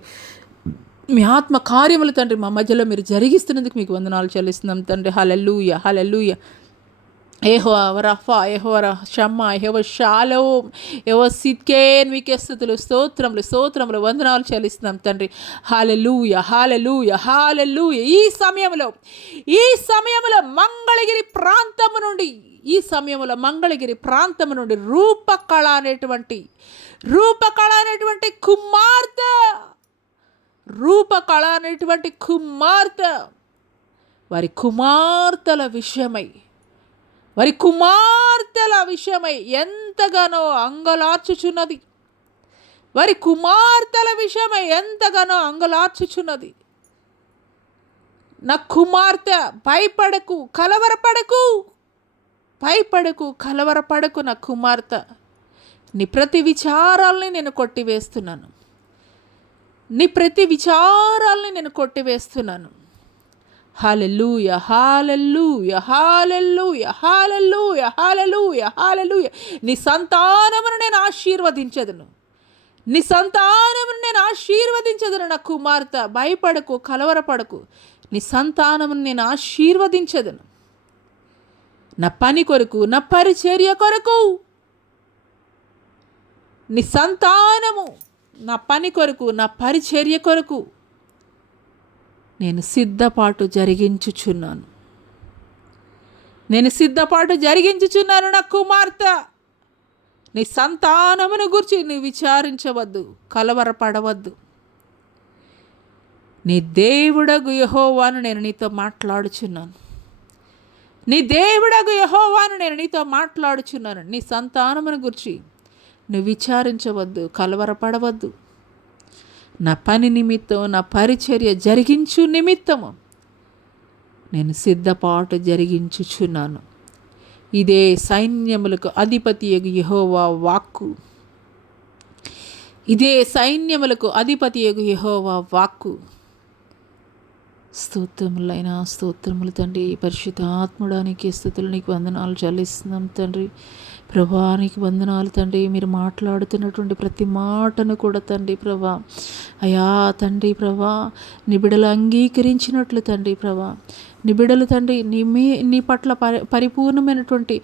మీ ఆత్మ కార్యములు తండ్రి మా మధ్యలో మీరు జరిగిస్తున్నందుకు మీకు వందనాలు చెల్లిస్తున్నాం తండ్రి. హల్లెలూయా హల్లెలూయా. యెహోవా రఫా, యెహోవా షమ్మా, యెహోవా షాలోమ్, యెహోవా సిద్కేన్ మీకే స్తుతులు స్తోత్రములు స్తోత్రములు వందనాలు చెల్లిస్తున్నాం తండ్రి. హల్లెలూయా హల్లెలూయా హల్లెలూయా. ఈ సమయంలో మంగళగిరి ప్రాంతము నుండి రూపకళ అనేటువంటి కుమార్తె వారి కుమార్తెల విషయమై ఎంతగానో అంగలార్చుచున్నది. నా కుమార్తె భయపడకు, కలవరపడకు నా కుమార్తె. నీ ప్రతి విచారాల్ని నేను కొట్టివేస్తున్నాను. హల్లెలూయా హల్లెలూయా హల్లెలూయా హల్లెలూయా హల్లెలూయా హల్లెలూయా. నీ సంతానమును నేను ఆశీర్వదించదును నా కుమార్తె. భయపడకు, కలవరపడకు. నీ సంతానమును నేను ఆశీర్వదించదును. నా పని కొరకు, నా పరిచర్య కొరకు, నీ సంతానము నా పని కొరకు, నా పరిచర్య కొరకు నేను సిద్ధపాటు జరిగించుచున్నాను. నా కుమార్తె. నీ సంతానమును గురించి నువ్వు విచారించవద్దు, కలవరపడవద్దు. నీ దేవుడగు యెహోవాను నేను నీతో మాట్లాడుచున్నాను. నీ సంతానమును గురించి నువ్వు విచారించవద్దు, కలవరపడవద్దు. నా పని నిమిత్తం, నా పరిచర్య జరిగించు నిమిత్తము నేను సిద్ధపాటు జరిగించుచున్నాను. ఇదే సైన్యములకు అధిపతియగు యెహోవా వాక్కు. స్తోత్రములు తండ్రి. పరిశుద్ధాత్ముడానికి స్తుతులు, నీకు వందనాలు చెల్లిస్తున్నాం తండ్రి. ప్రభానికి వందనాలు తండ్రి. మీరు మాట్లాడుతున్నటువంటి ప్రతి మాటను కూడా తండ్రి ప్రభా, అయా తండ్రి ప్రభా, నీ బిడ్డలు అంగీకరించినట్లు తండ్రి ప్రభా, నీ బిడ్డలు తండ్రి నీ పట్ల పరిపూర్ణమైనటువంటి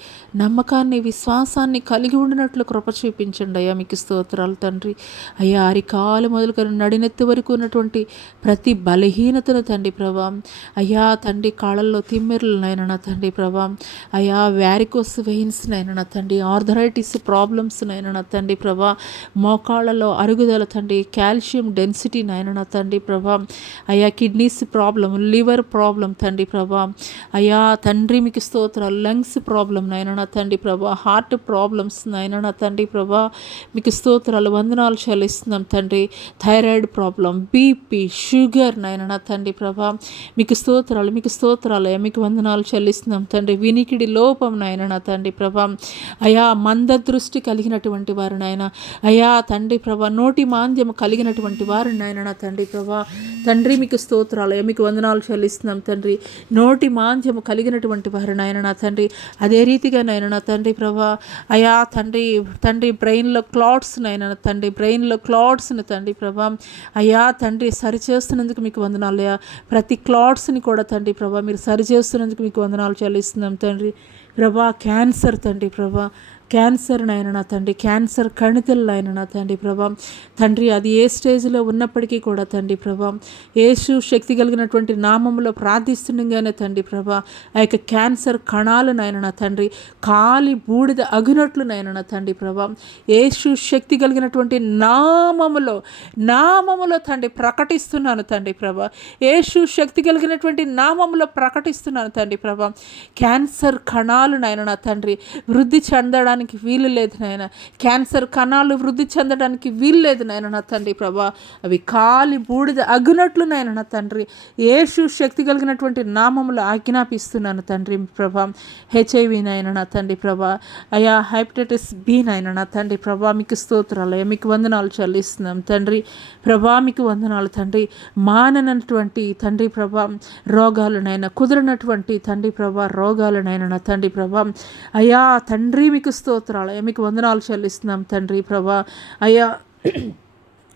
నమ్మకాన్ని, విశ్వాసాన్ని కలిగి ఉండినట్లు కృప చూపించండి అయ్యా. మీకు స్తోత్రాలు తండ్రి. అయ్యా అరికాలు మొదలుకొని నడినెత్తి వరకు ఉన్నటువంటి ప్రతి బలహీనతను తండ్రి ప్రభా, అయ్యా తండ్రి కాళ్ళల్లో తిమ్మెర్లనైనా నా తండ్రి ప్రభా, అయ్యా వ్యారికోస్ వెయిన్స్నైనా నా తండ్రి, ఆర్థరైటిస్ ప్రాబ్లమ్స్నైనా నా తండ్రి ప్రభా, మోకాళ్ళలో అరుగుదల తండ్రి, కాల్షియం డెన్సిటీనైనా నా తండ్రి ప్రభా, అయ్యా కిడ్నీస్ ప్రాబ్లం, లివర్ ప్రాబ్లం తండ్రి ప్రభా, అయ్యా తండ్రి మీకు స్తోత్రాలు, లంగ్స్ ప్రాబ్లం నైనా నా తండ్రి ప్రభా, హార్ట్ ప్రాబ్లమ్స్ నైనా నా తండ్రి ప్రభా, మీకు స్తోత్రాలు వందనాలు చెల్లిస్తున్నాం తండ్రి. థైరాయిడ్ ప్రాబ్లం, బీపీ, షుగర్ నైనా నా తండ్రి ప్రభా, మీకు స్తోత్రాలు మీకు వందనాలు చెల్లిస్తున్నాం తండ్రి. వినికిడి లోపం నైనా నా తండ్రి ప్రభా, అయా మంద దృష్టి కలిగినటువంటి వారు నాయన, అయా తండ్రి ప్రభా, నోటి మాంద్యం కలిగినటువంటి వారు నాయన నా తండ్రి ప్రభా, తండ్రి మీకు స్తోత్రాలు మీకు వందనాలు చెల్లిస్తున్నాం తండ్రి. నోటి మాంద్యము కలిగినటువంటి వారు నాయన నా తండ్రి, అదే రీతిగా నాయన నా తండ్రి ప్రభా, అయా తండ్రి బ్రెయిన్లో క్లాట్స్ నాయన తండ్రి, బ్రెయిన్లో క్లాట్స్ని తండ్రి ప్రభా, అయా తండ్రి సరిచేస్తున్నందుకు మీకు వందనాలు అయ్యా. ప్రతి క్లాట్స్ని కూడా తండ్రి ప్రభా మీరు సరిచేస్తున్నందుకు మీకు వందనాలు చెల్లిస్తున్నాం తండ్రి ప్రభా. క్యాన్సర్ తండ్రి ప్రభా, క్యాన్సర్ నాయన నా తండ్రి, క్యాన్సర్ కణితులు నాయన నా తండ్రి ప్రభా, తండ్రి అది ఏ స్టేజ్లో ఉన్నప్పటికీ కూడా తండ్రి ప్రభా, యేసు శక్తి కలిగినటువంటి నామంలో ప్రార్థిస్తుండగానే తండ్రి ప్రభా, ఆ యొక్క క్యాన్సర్ కణాలు నాయన నా తండ్రి కాలి బూడిద అగినట్లు నాయన నా తండ్రి ప్రభా, యేసు శక్తి కలిగినటువంటి నామములో తండ్రి ప్రకటిస్తున్నాను తండ్రి ప్రభా, యేసు శక్తి కలిగినటువంటి నామములో ప్రకటిస్తున్నాను తండ్రి ప్రభా. క్యాన్సర్ కణాలు నాయన నా తండ్రి వృద్ధి చెందడానికి వీలు లేదు నాయన, క్యాన్సర్ కణాలు వృద్ధి చెందడానికి వీలు లేదు నాయన నా తండ్రి ప్రభా, అవి కాలి బూడిద అగ్గినట్లు నాయన నా తండ్రి యేసు శక్తి కలిగినటువంటి నామములో ఆజ్ఞాపిస్తున్నాను తండ్రి ప్రభా. హెచ్ఐవి నాయన నా తండ్రి ప్రభా, అయా హెపటైటిస్ బి నాయన నా తండ్రి ప్రభా, మీకు స్తోత్రాలు, మీకు వందనాలు చెల్లిస్తున్నాం తండ్రి ప్రభా, మీకు వందనాలు తండ్రి. మాననటువంటి తండ్రి ప్రభా రోగాలు నాయన, కుదిరినటువంటి తండ్రి ప్రభా రోగాలు నాయన నా తండ్రి ప్రభా, అయ్యా తండ్రి మీకు స్తోత్రాలు, మీకు వందనాలు చెల్లిస్తున్నాం తండ్రి ప్రభా.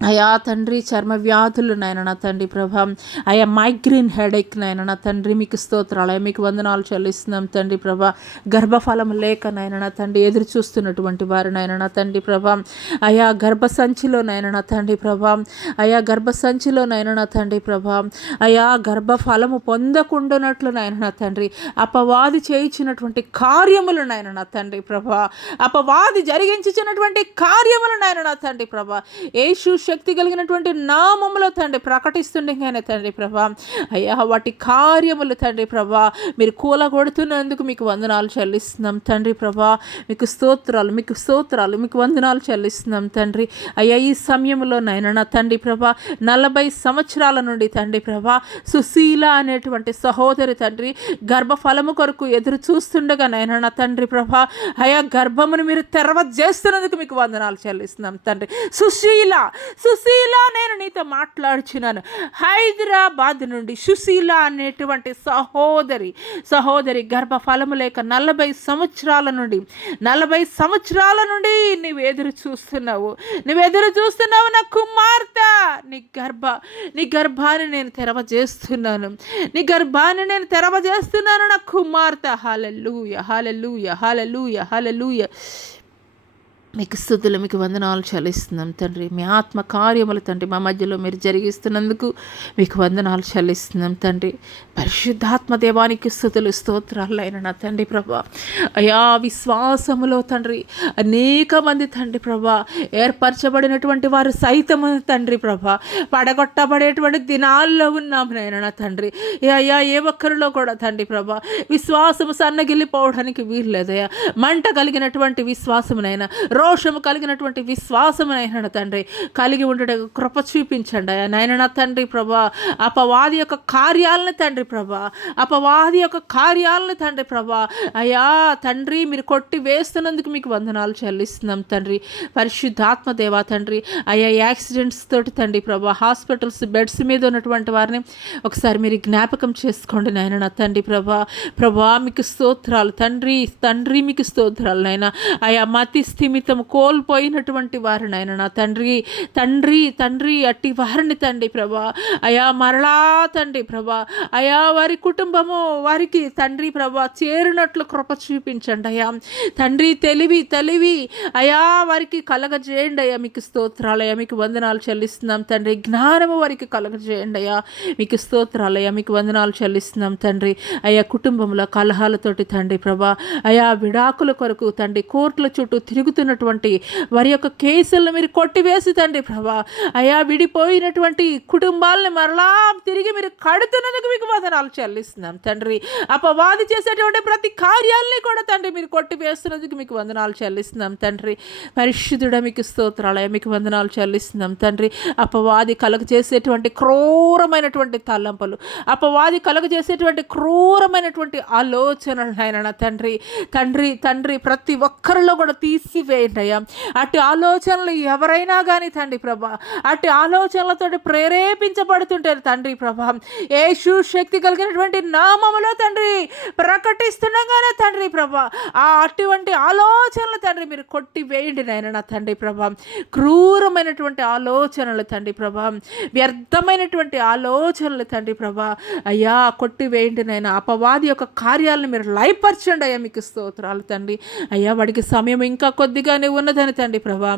అయా తండ్రి చర్మ వ్యాధులు నాయన నా తండ్రి ప్రభా, అయా మైగ్రేన్ హెడేక్ నాయన నా తండ్రి మీకు స్తోత్రాలు, మీకు వందనాలు చెల్లిస్తున్నాం తండ్రి ప్రభా. గర్భఫలం లేక నాయన నా తండ్రి ఎదురు చూస్తున్నటువంటి వారు నాయన నా తండ్రి ప్రభా, అయా గర్భసంచిలో నాయన నా తండ్రి ప్రభా, అయా గర్భసంచిలో నాయన నా తండ్రి ప్రభా, అయా గర్భఫలము పొందకుండానట్లు నాయన నా తండ్రి అపవాది చేయించినటువంటి కార్యములు నాయన నా తండ్రి ప్రభా, అపవాది జరిగించినటువంటి కార్యములు నాయన నా తండ్రి ప్రభా, యేసు శక్తి కలిగినటువంటి నామములో తండ్రి ప్రకటిస్తుండగానే తండ్రి ప్రభా, అయ్యా వాటి కార్యములు తండ్రి ప్రభా మీరు కూలగొడుతున్నందుకు మీకు వందనాలు చెల్లిస్తున్నాం తండ్రి ప్రభా. మీకు స్తోత్రాలు, మీకు వందనాలు చెల్లిస్తున్నాం తండ్రి. అయ్యా ఈ సమయంలో నాయన నా తండ్రి ప్రభా 40 సంవత్సరాల నుండి తండ్రి ప్రభా సుశీల అనేటువంటి సహోదరి తండ్రి గర్భఫలము కొరకు ఎదురు చూస్తుండగా నాయన నా తండ్రి ప్రభా, అయా గర్భమును మీరు తెరవజేస్తున్నందుకు మీకు వందనాలు చెల్లిస్తున్నాం తండ్రి. సుశీల నేను నీతో మాట్లాడుచున్నాను. హైదరాబాద్ నుండి సుశీల అనేటువంటి సహోదరి గర్భఫలము లేక 40 సంవత్సరాల నుండి నువ్వు ఎదురు చూస్తున్నావు నా కుమార్తె, నీ గర్భాన్ని నేను తెరవజేస్తున్నాను నా కుమార్తె. హల్లెలూయా హల్లెలూయా హల్లెలూయా హల్లెలూయా. మీకు స్తుతులు, మీకు వందనాలు చెల్లిస్తున్నాం తండ్రి. మీ ఆత్మ కార్యములు తండ్రి మా మధ్యలో మీరు జరిగిస్తున్నందుకు మీకు వందనాలు చెల్లిస్తున్నాం తండ్రి. పరిశుద్ధాత్మ దేవానికి స్తుతులు స్తోత్రాలు అయిన నా తండ్రి ప్రభా, అయా విశ్వాసములో తండ్రి అనేక మంది తండ్రి ప్రభా ఏర్పరచబడినటువంటి వారు సైతము తండ్రి ప్రభా పడగొట్టబడేటువంటి దినాల్లో ఉన్నాము నాయన నా తండ్రి. అయ్యా ఏ ఒక్కరిలో కూడా తండ్రి ప్రభా విశ్వాసము సన్నగిల్లిపోవడానికి వీలు లేదయ్యా. మంట కలిగినటువంటి విశ్వాసమునైనా, రోషము కలిగినటువంటి విశ్వాసమునైనా తండ్రి కలిగి ఉండటం కృప చూపించండి అయ్యా నాయన నా తండ్రి ప్రభా. అపవాది యొక్క కార్యాలను తండ్రి ప్రభా అయ్యా తండ్రి మీరు కొట్టి వేస్తున్నందుకు మీకు వందనాలు చెల్లిస్తున్నాం తండ్రి. పరిశుద్ధాత్మ దేవా తండ్రి, అయ్యా యాక్సిడెంట్స్ తోటి తండ్రి ప్రభా హాస్పిటల్స్ బెడ్స్ మీద ఉన్నటువంటి వారిని ఒకసారి మీరు జ్ఞాపకం చేసుకోండి నాయన నా తండ్రి ప్రభా మీకు స్తోత్రాలు తండ్రి మీకు స్తోత్రాలు నాయన. అయా మతి స్థిమితం కోల్పోయినటువంటి వారు నాయన నా తండ్రి అట్టి వారిని తండ్రి ప్రభా అయా మరలా తండ్రి ప్రభా అయా వారి కుటుంబము వారికి తండ్రి ప్రభా చేరినట్లు కృప చూపించండి అయ్యా తండ్రి. తెలివి అయా వారికి కలగజేయండి అయ్యా. మీకు స్తోత్రాలయ్యా, మీకు వందనాలు చెల్లిస్తున్నాం తండ్రి. జ్ఞానము వారికి కలగజేయండి అయ్యా. మీకు స్తోత్రాలయ్యా, మీకు వందనాలు చెల్లిస్తున్నాం తండ్రి. అయ్యా కుటుంబంలో కలహాలతోటి తండ్రి ప్రభా అయా విడాకుల కొరకు తండ్రి కోర్టుల చుట్టూ తిరుగుతున్నటువంటి వారి యొక్క కేసులను మీరు కొట్టివేసి తండ్రి ప్రభా అయా విడిపోయినటువంటి కుటుంబాలను మరలా తిరిగి మీరు కడుతున్నందుకు మీకు వందనాలు చెల్లిస్తున్నాం తండ్రి. అపవాది చేసేటువంటి ప్రతి కార్యాలని కూడా తండ్రి మీరు కొట్టివేస్తున్నందుకు మీకు వందనాలు చెల్లిస్తున్నాం తండ్రి. పరిశుద్ధుడా మీకు స్తోత్రాలయ్యా, మీకు వందనాలు చెల్లిస్తున్నాం తండ్రి. అపవాది కలుగజేసేటువంటి క్రూరమైనటువంటి తలంపులు, అపవాది కలుగజేసేటువంటి క్రూరమైనటువంటి ఆలోచనలు ఆయన తండ్రి ప్రతి ఒక్కరిలో కూడా తీసివేయండి వేయండి అయ్యా. అట్టి ఆలోచనలు ఎవరైనా కానీ తండ్రి ప్రభా, అట్టి ఆలోచనలతో ప్రేరేపించబడుతుంటే తండ్రి ప్రభా, యేసు శక్తి కలిగినటువంటి నామములో తండ్రి ప్రకటిస్తుండగానే తండ్రి ప్రభా, ఆ అటువంటి ఆలోచనలు తండ్రి మీరు కొట్టి వేయండి నాయన నా తండ్రి ప్రభా. క్రూరమైనటువంటి ఆలోచనలు తండ్రి ప్రభా, వ్యర్థమైనటువంటి ఆలోచనలు తండ్రి ప్రభా అయ్యా కొట్టి వేయండి నాయన. అపవాది యొక్క కార్యాలను మీరు లయపరచండి అయ్యా. మీకు స్తోత్రాలు తండ్రి. అయ్యా వాడికి సమయం ఇంకా కొద్దిగానే ఉన్నదని తండ్రి ప్రభా,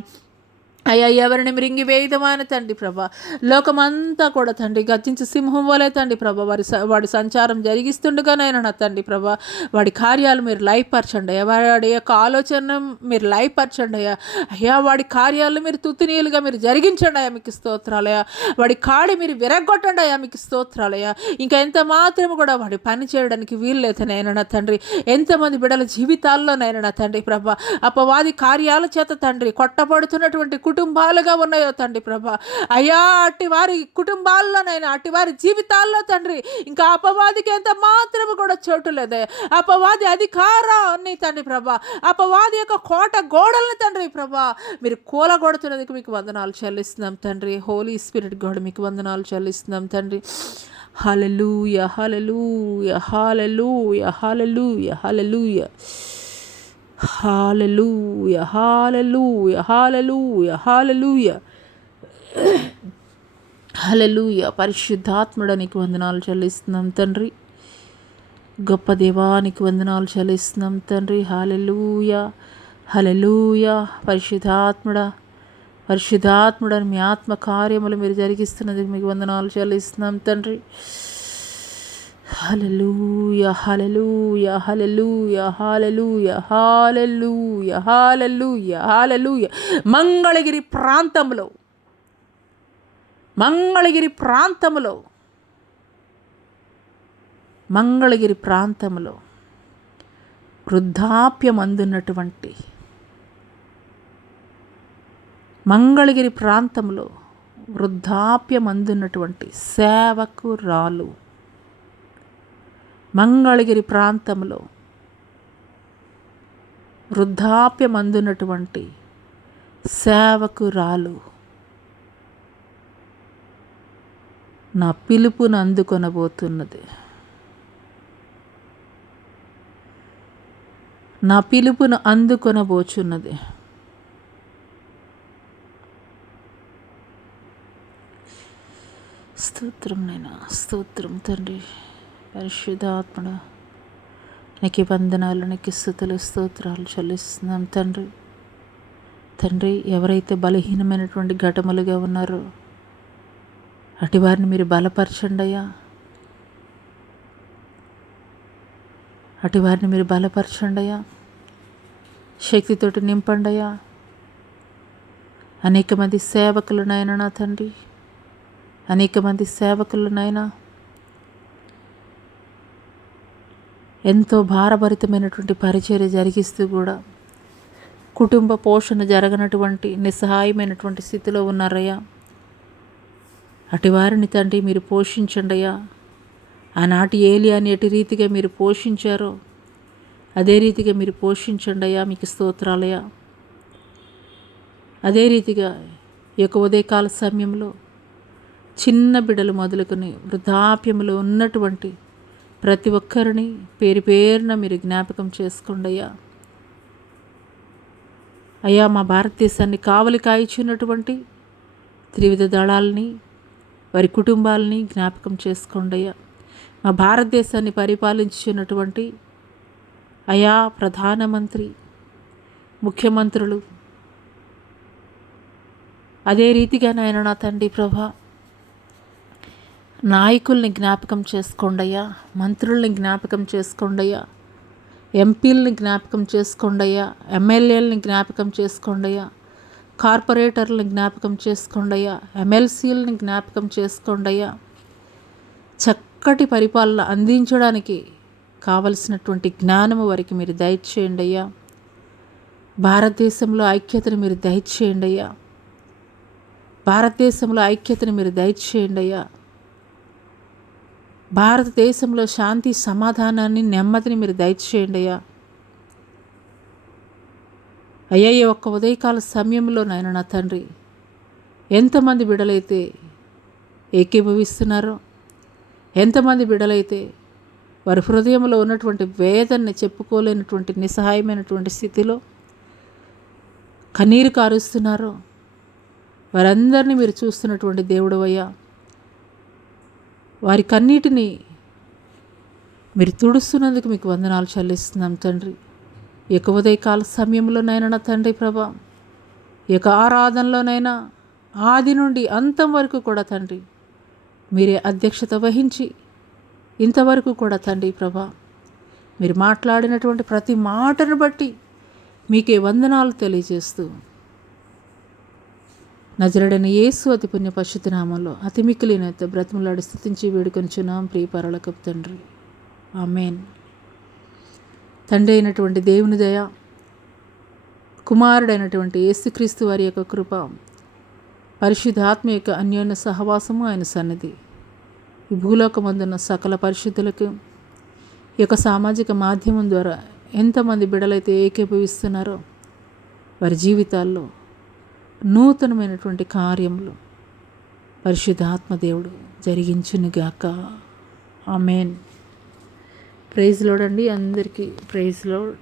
అయ్యా ఎవరిని మృంగి వేయదమాన తండ్రి ప్రభా, లోకమంతా కూడా తండ్రి గర్జించి సింహం వలే తండ్రి ప్రభా వాడి సంచారం జరిగిస్తుండగానైనా నా తండ్రి ప్రభా వాడి కార్యాలు మీరు లయపరచండి అయ్యా. వాడి యొక్క ఆలోచన మీరు లయపరచండి అయ్యా. అయ్యా వాడి కార్యాలు మీరు తుత్తునీయులుగా మీరు జరిగించండి అయ్యా. మీకు స్తోత్రాలయ్యా. వాడి కాడి మీరు విరగొట్టండి అయ్యా. మీకు స్తోత్రాలయ్యా. ఇంకా ఎంత మాత్రం కూడా వాడి పని చేయడానికి వీల్లేదనైనా నా తండ్రి. ఎంతమంది బిడ్డల జీవితాల్లోనైనా నా తండ్రి ప్రభా అపవాది కార్యాల చేత తండ్రి కొట్టబడుతున్నటువంటి కుటుంబాలుగా ఉన్నాయో తండ్రి ప్రభా అయ్యా, అట్టి వారి కుటుంబాల్లోనైనా అట్టి వారి జీవితాల్లో తండ్రి ఇంకా అపవాదికి ఎంత మాత్రము కూడా చోటు లేదే. అపవాది అధికారాన్ని తండ్రి ప్రభా, అపవాది యొక్క కోట గోడలను తండ్రి ప్రభా మీరు కూలగొడుతున్నందుకు మీకు వందనాలు చెల్లిస్తున్నాం తండ్రి. హోలీ స్పిరిట్ గాడ్ మీకు వందనాలు చెల్లిస్తున్నాం తండ్రి. హల్లెలూయా హల్లెలూయా హల్లెలూయా హల్లెలూయా హల్లెలూయా హల్లెలూయా హల్లెలూయా హల్లెలూయా హల్లెలూయా హల్లెలూయా. పరిశుద్ధాత్ముడానికి వందనాలు చెల్లిస్తున్నాం తండ్రి. గొప్ప దేవానికి వందనాలు చెల్లిస్తున్నాం తండ్రి. హల్లెలూయా హల్లెలూయా. పరిశుద్ధాత్ముడని మీ ఆత్మ కార్యములు మీరు జరిగిస్తున్నది మీకు వందనాలు చెల్లిస్తున్నాం తండ్రి. హల్లెలూయా హల్లెలూయా హల్లెలూయా హల్లెలూయా హల్లెలూయా హల్లెలూయా హల్లెలూయా. మంగళగిరి ప్రాంతములో వృద్ధాప్యమందున్నటువంటి సేవకురాలు, మంగళగిరి ప్రాంతంలో వృద్ధాప్యమందున్నటువంటి సేవకురాలు నా పిలుపును అందుకొనబోతున్నది. స్తోత్రం నైనా, స్తోత్రం తండ్రి. పరిశుద్ధాత్మడ నీకు వందనాలు, నీకు స్తుతులు స్తోత్రాలు చెల్లిస్తున్నాం తండ్రి. ఎవరైతే బలహీనమైనటువంటి ఘటములుగా ఉన్నారో అటు వారిని మీరు బలపరచండి అయ్యా. శక్తితోటి నింపండి అయ్యా. అనేక మంది సేవకులనైనా నా తండ్రి, ఎంతో భారభరితమైనటువంటి పరిచర్య జరిగిస్తూ కూడా కుటుంబ పోషణ జరగనటువంటి నిస్సహాయమైనటువంటి స్థితిలో ఉన్నారయ్యా. అటు వారిని తండ్రి మీరు పోషించండి అయ్యా. ఆనాటి ఏలియాని ఎటు రీతిగా మీరు పోషించారో అదే రీతిగా మీరు పోషించండి అయ్యా. మీకు స్తోత్రాలయ్యా. అదే రీతిగా ఈ యొక్క ఉదయకాల సమయంలో చిన్న బిడ్డలు మొదలుకొని వృద్ధాప్యములో ఉన్నటువంటి ప్రతి ఒక్కరిని పేరు పేరున మీరు జ్ఞాపకం చేసుకోండి అయ్యా. మా భారతదేశాన్ని కావలి కాయిచున్నటువంటి త్రివిధ దళాలని, వారి కుటుంబాలని జ్ఞాపకం చేసుకోండి అయ్యా. మా భారతదేశాన్ని పరిపాలించున్నటువంటి అయా ప్రధానమంత్రి, ముఖ్యమంత్రులు, అదే రీతిగా నాయన నా తండ్రి ప్రభా నాయకుల్ని జ్ఞాపకం చేసుకోండి అయ్యా. మంత్రుల్ని జ్ఞాపకం చేసుకోండి అయ్యా. ఎంపీలని జ్ఞాపకం చేసుకోండి అయ్యా. ఎమ్మెల్యేలని జ్ఞాపకం చేసుకోండి అయ్యా. కార్పొరేటర్లని జ్ఞాపకం చేసుకోండి అయ్యా. ఎమ్మెల్సీలని జ్ఞాపకం చేసుకోండి అయ్యా. చక్కటి పరిపాలన అందించడానికి కావలసినటువంటి జ్ఞానము వారికి మీరు దయచేయండి అయ్యా. భారతదేశంలో ఐక్యతను మీరు దయచేయండి అయ్యా. భారతదేశంలో శాంతి సమాధానాన్ని నెమ్మదిని మీరు దయచేయండి అయ్యా. అయ్యా ఈ ఒక్క ఉదయకాల సమయంలో నాయన నా తండ్రి ఎంతమంది బిడ్డలైతే ఏకీభవిస్తున్నారో, ఎంతమంది బిడ్డలైతే వారి హృదయంలో ఉన్నటువంటి వేదనని చెప్పుకోలేనటువంటి నిస్సహాయమైనటువంటి స్థితిలో కన్నీరు కారుస్తున్నారో వారందరినీ మీరు చూస్తున్నటువంటి దేవుడవయ్యా, వారి కన్నీటిని మీరు తుడుస్తున్నందుకు మీకు వందనాలు చెల్లిస్తున్నాం తండ్రి. ఈ యొక్క ఉదయకాల సమయంలోనైనా నా తండ్రి ప్రభా, ఈ యొక్క ఆరాధనలోనైనా ఆది నుండి అంతం వరకు కూడా తండ్రి మీరే అధ్యక్షత వహించి ఇంతవరకు కూడా తండ్రి ప్రభా మీరు మాట్లాడినటువంటి ప్రతి మాటను బట్టి మీకే వందనాలు తెలియజేస్తూ నజరుడైన యేసు అతి పుణ్య పరిశుద్ధ నామంలో అతి మిక్కిలినైతే బ్రతిమలాడి స్తుతించి వేడుకొంచున్నాం ప్రియ పరలోకపు తండ్రి. ఆమేన్. తండ్రి అయినటువంటి దేవుని దయ, కుమారుడైనటువంటి యేసుక్రీస్తు వారి యొక్క కృప, పరిశుద్ధాత్మ యొక్క అన్యోన్య సహవాసము ఆయన సన్నిధి ఈ భూలోకమందున్న సకల పరిశుద్ధులకు ఈ యొక్క సామాజిక మాధ్యమం ద్వారా ఎంతమంది బిడ్డలైతే ఏకీభవిస్తున్నారో వారి జీవితాల్లో నూతనమైనటువంటి కార్యములు పరిశుద్ధాత్మ దేవుడు జరిగించునుగాక. ఆమేన్. ప్రైజ్ లార్డ్ అండి, అందరికీ ప్రైజ్ లార్డ్.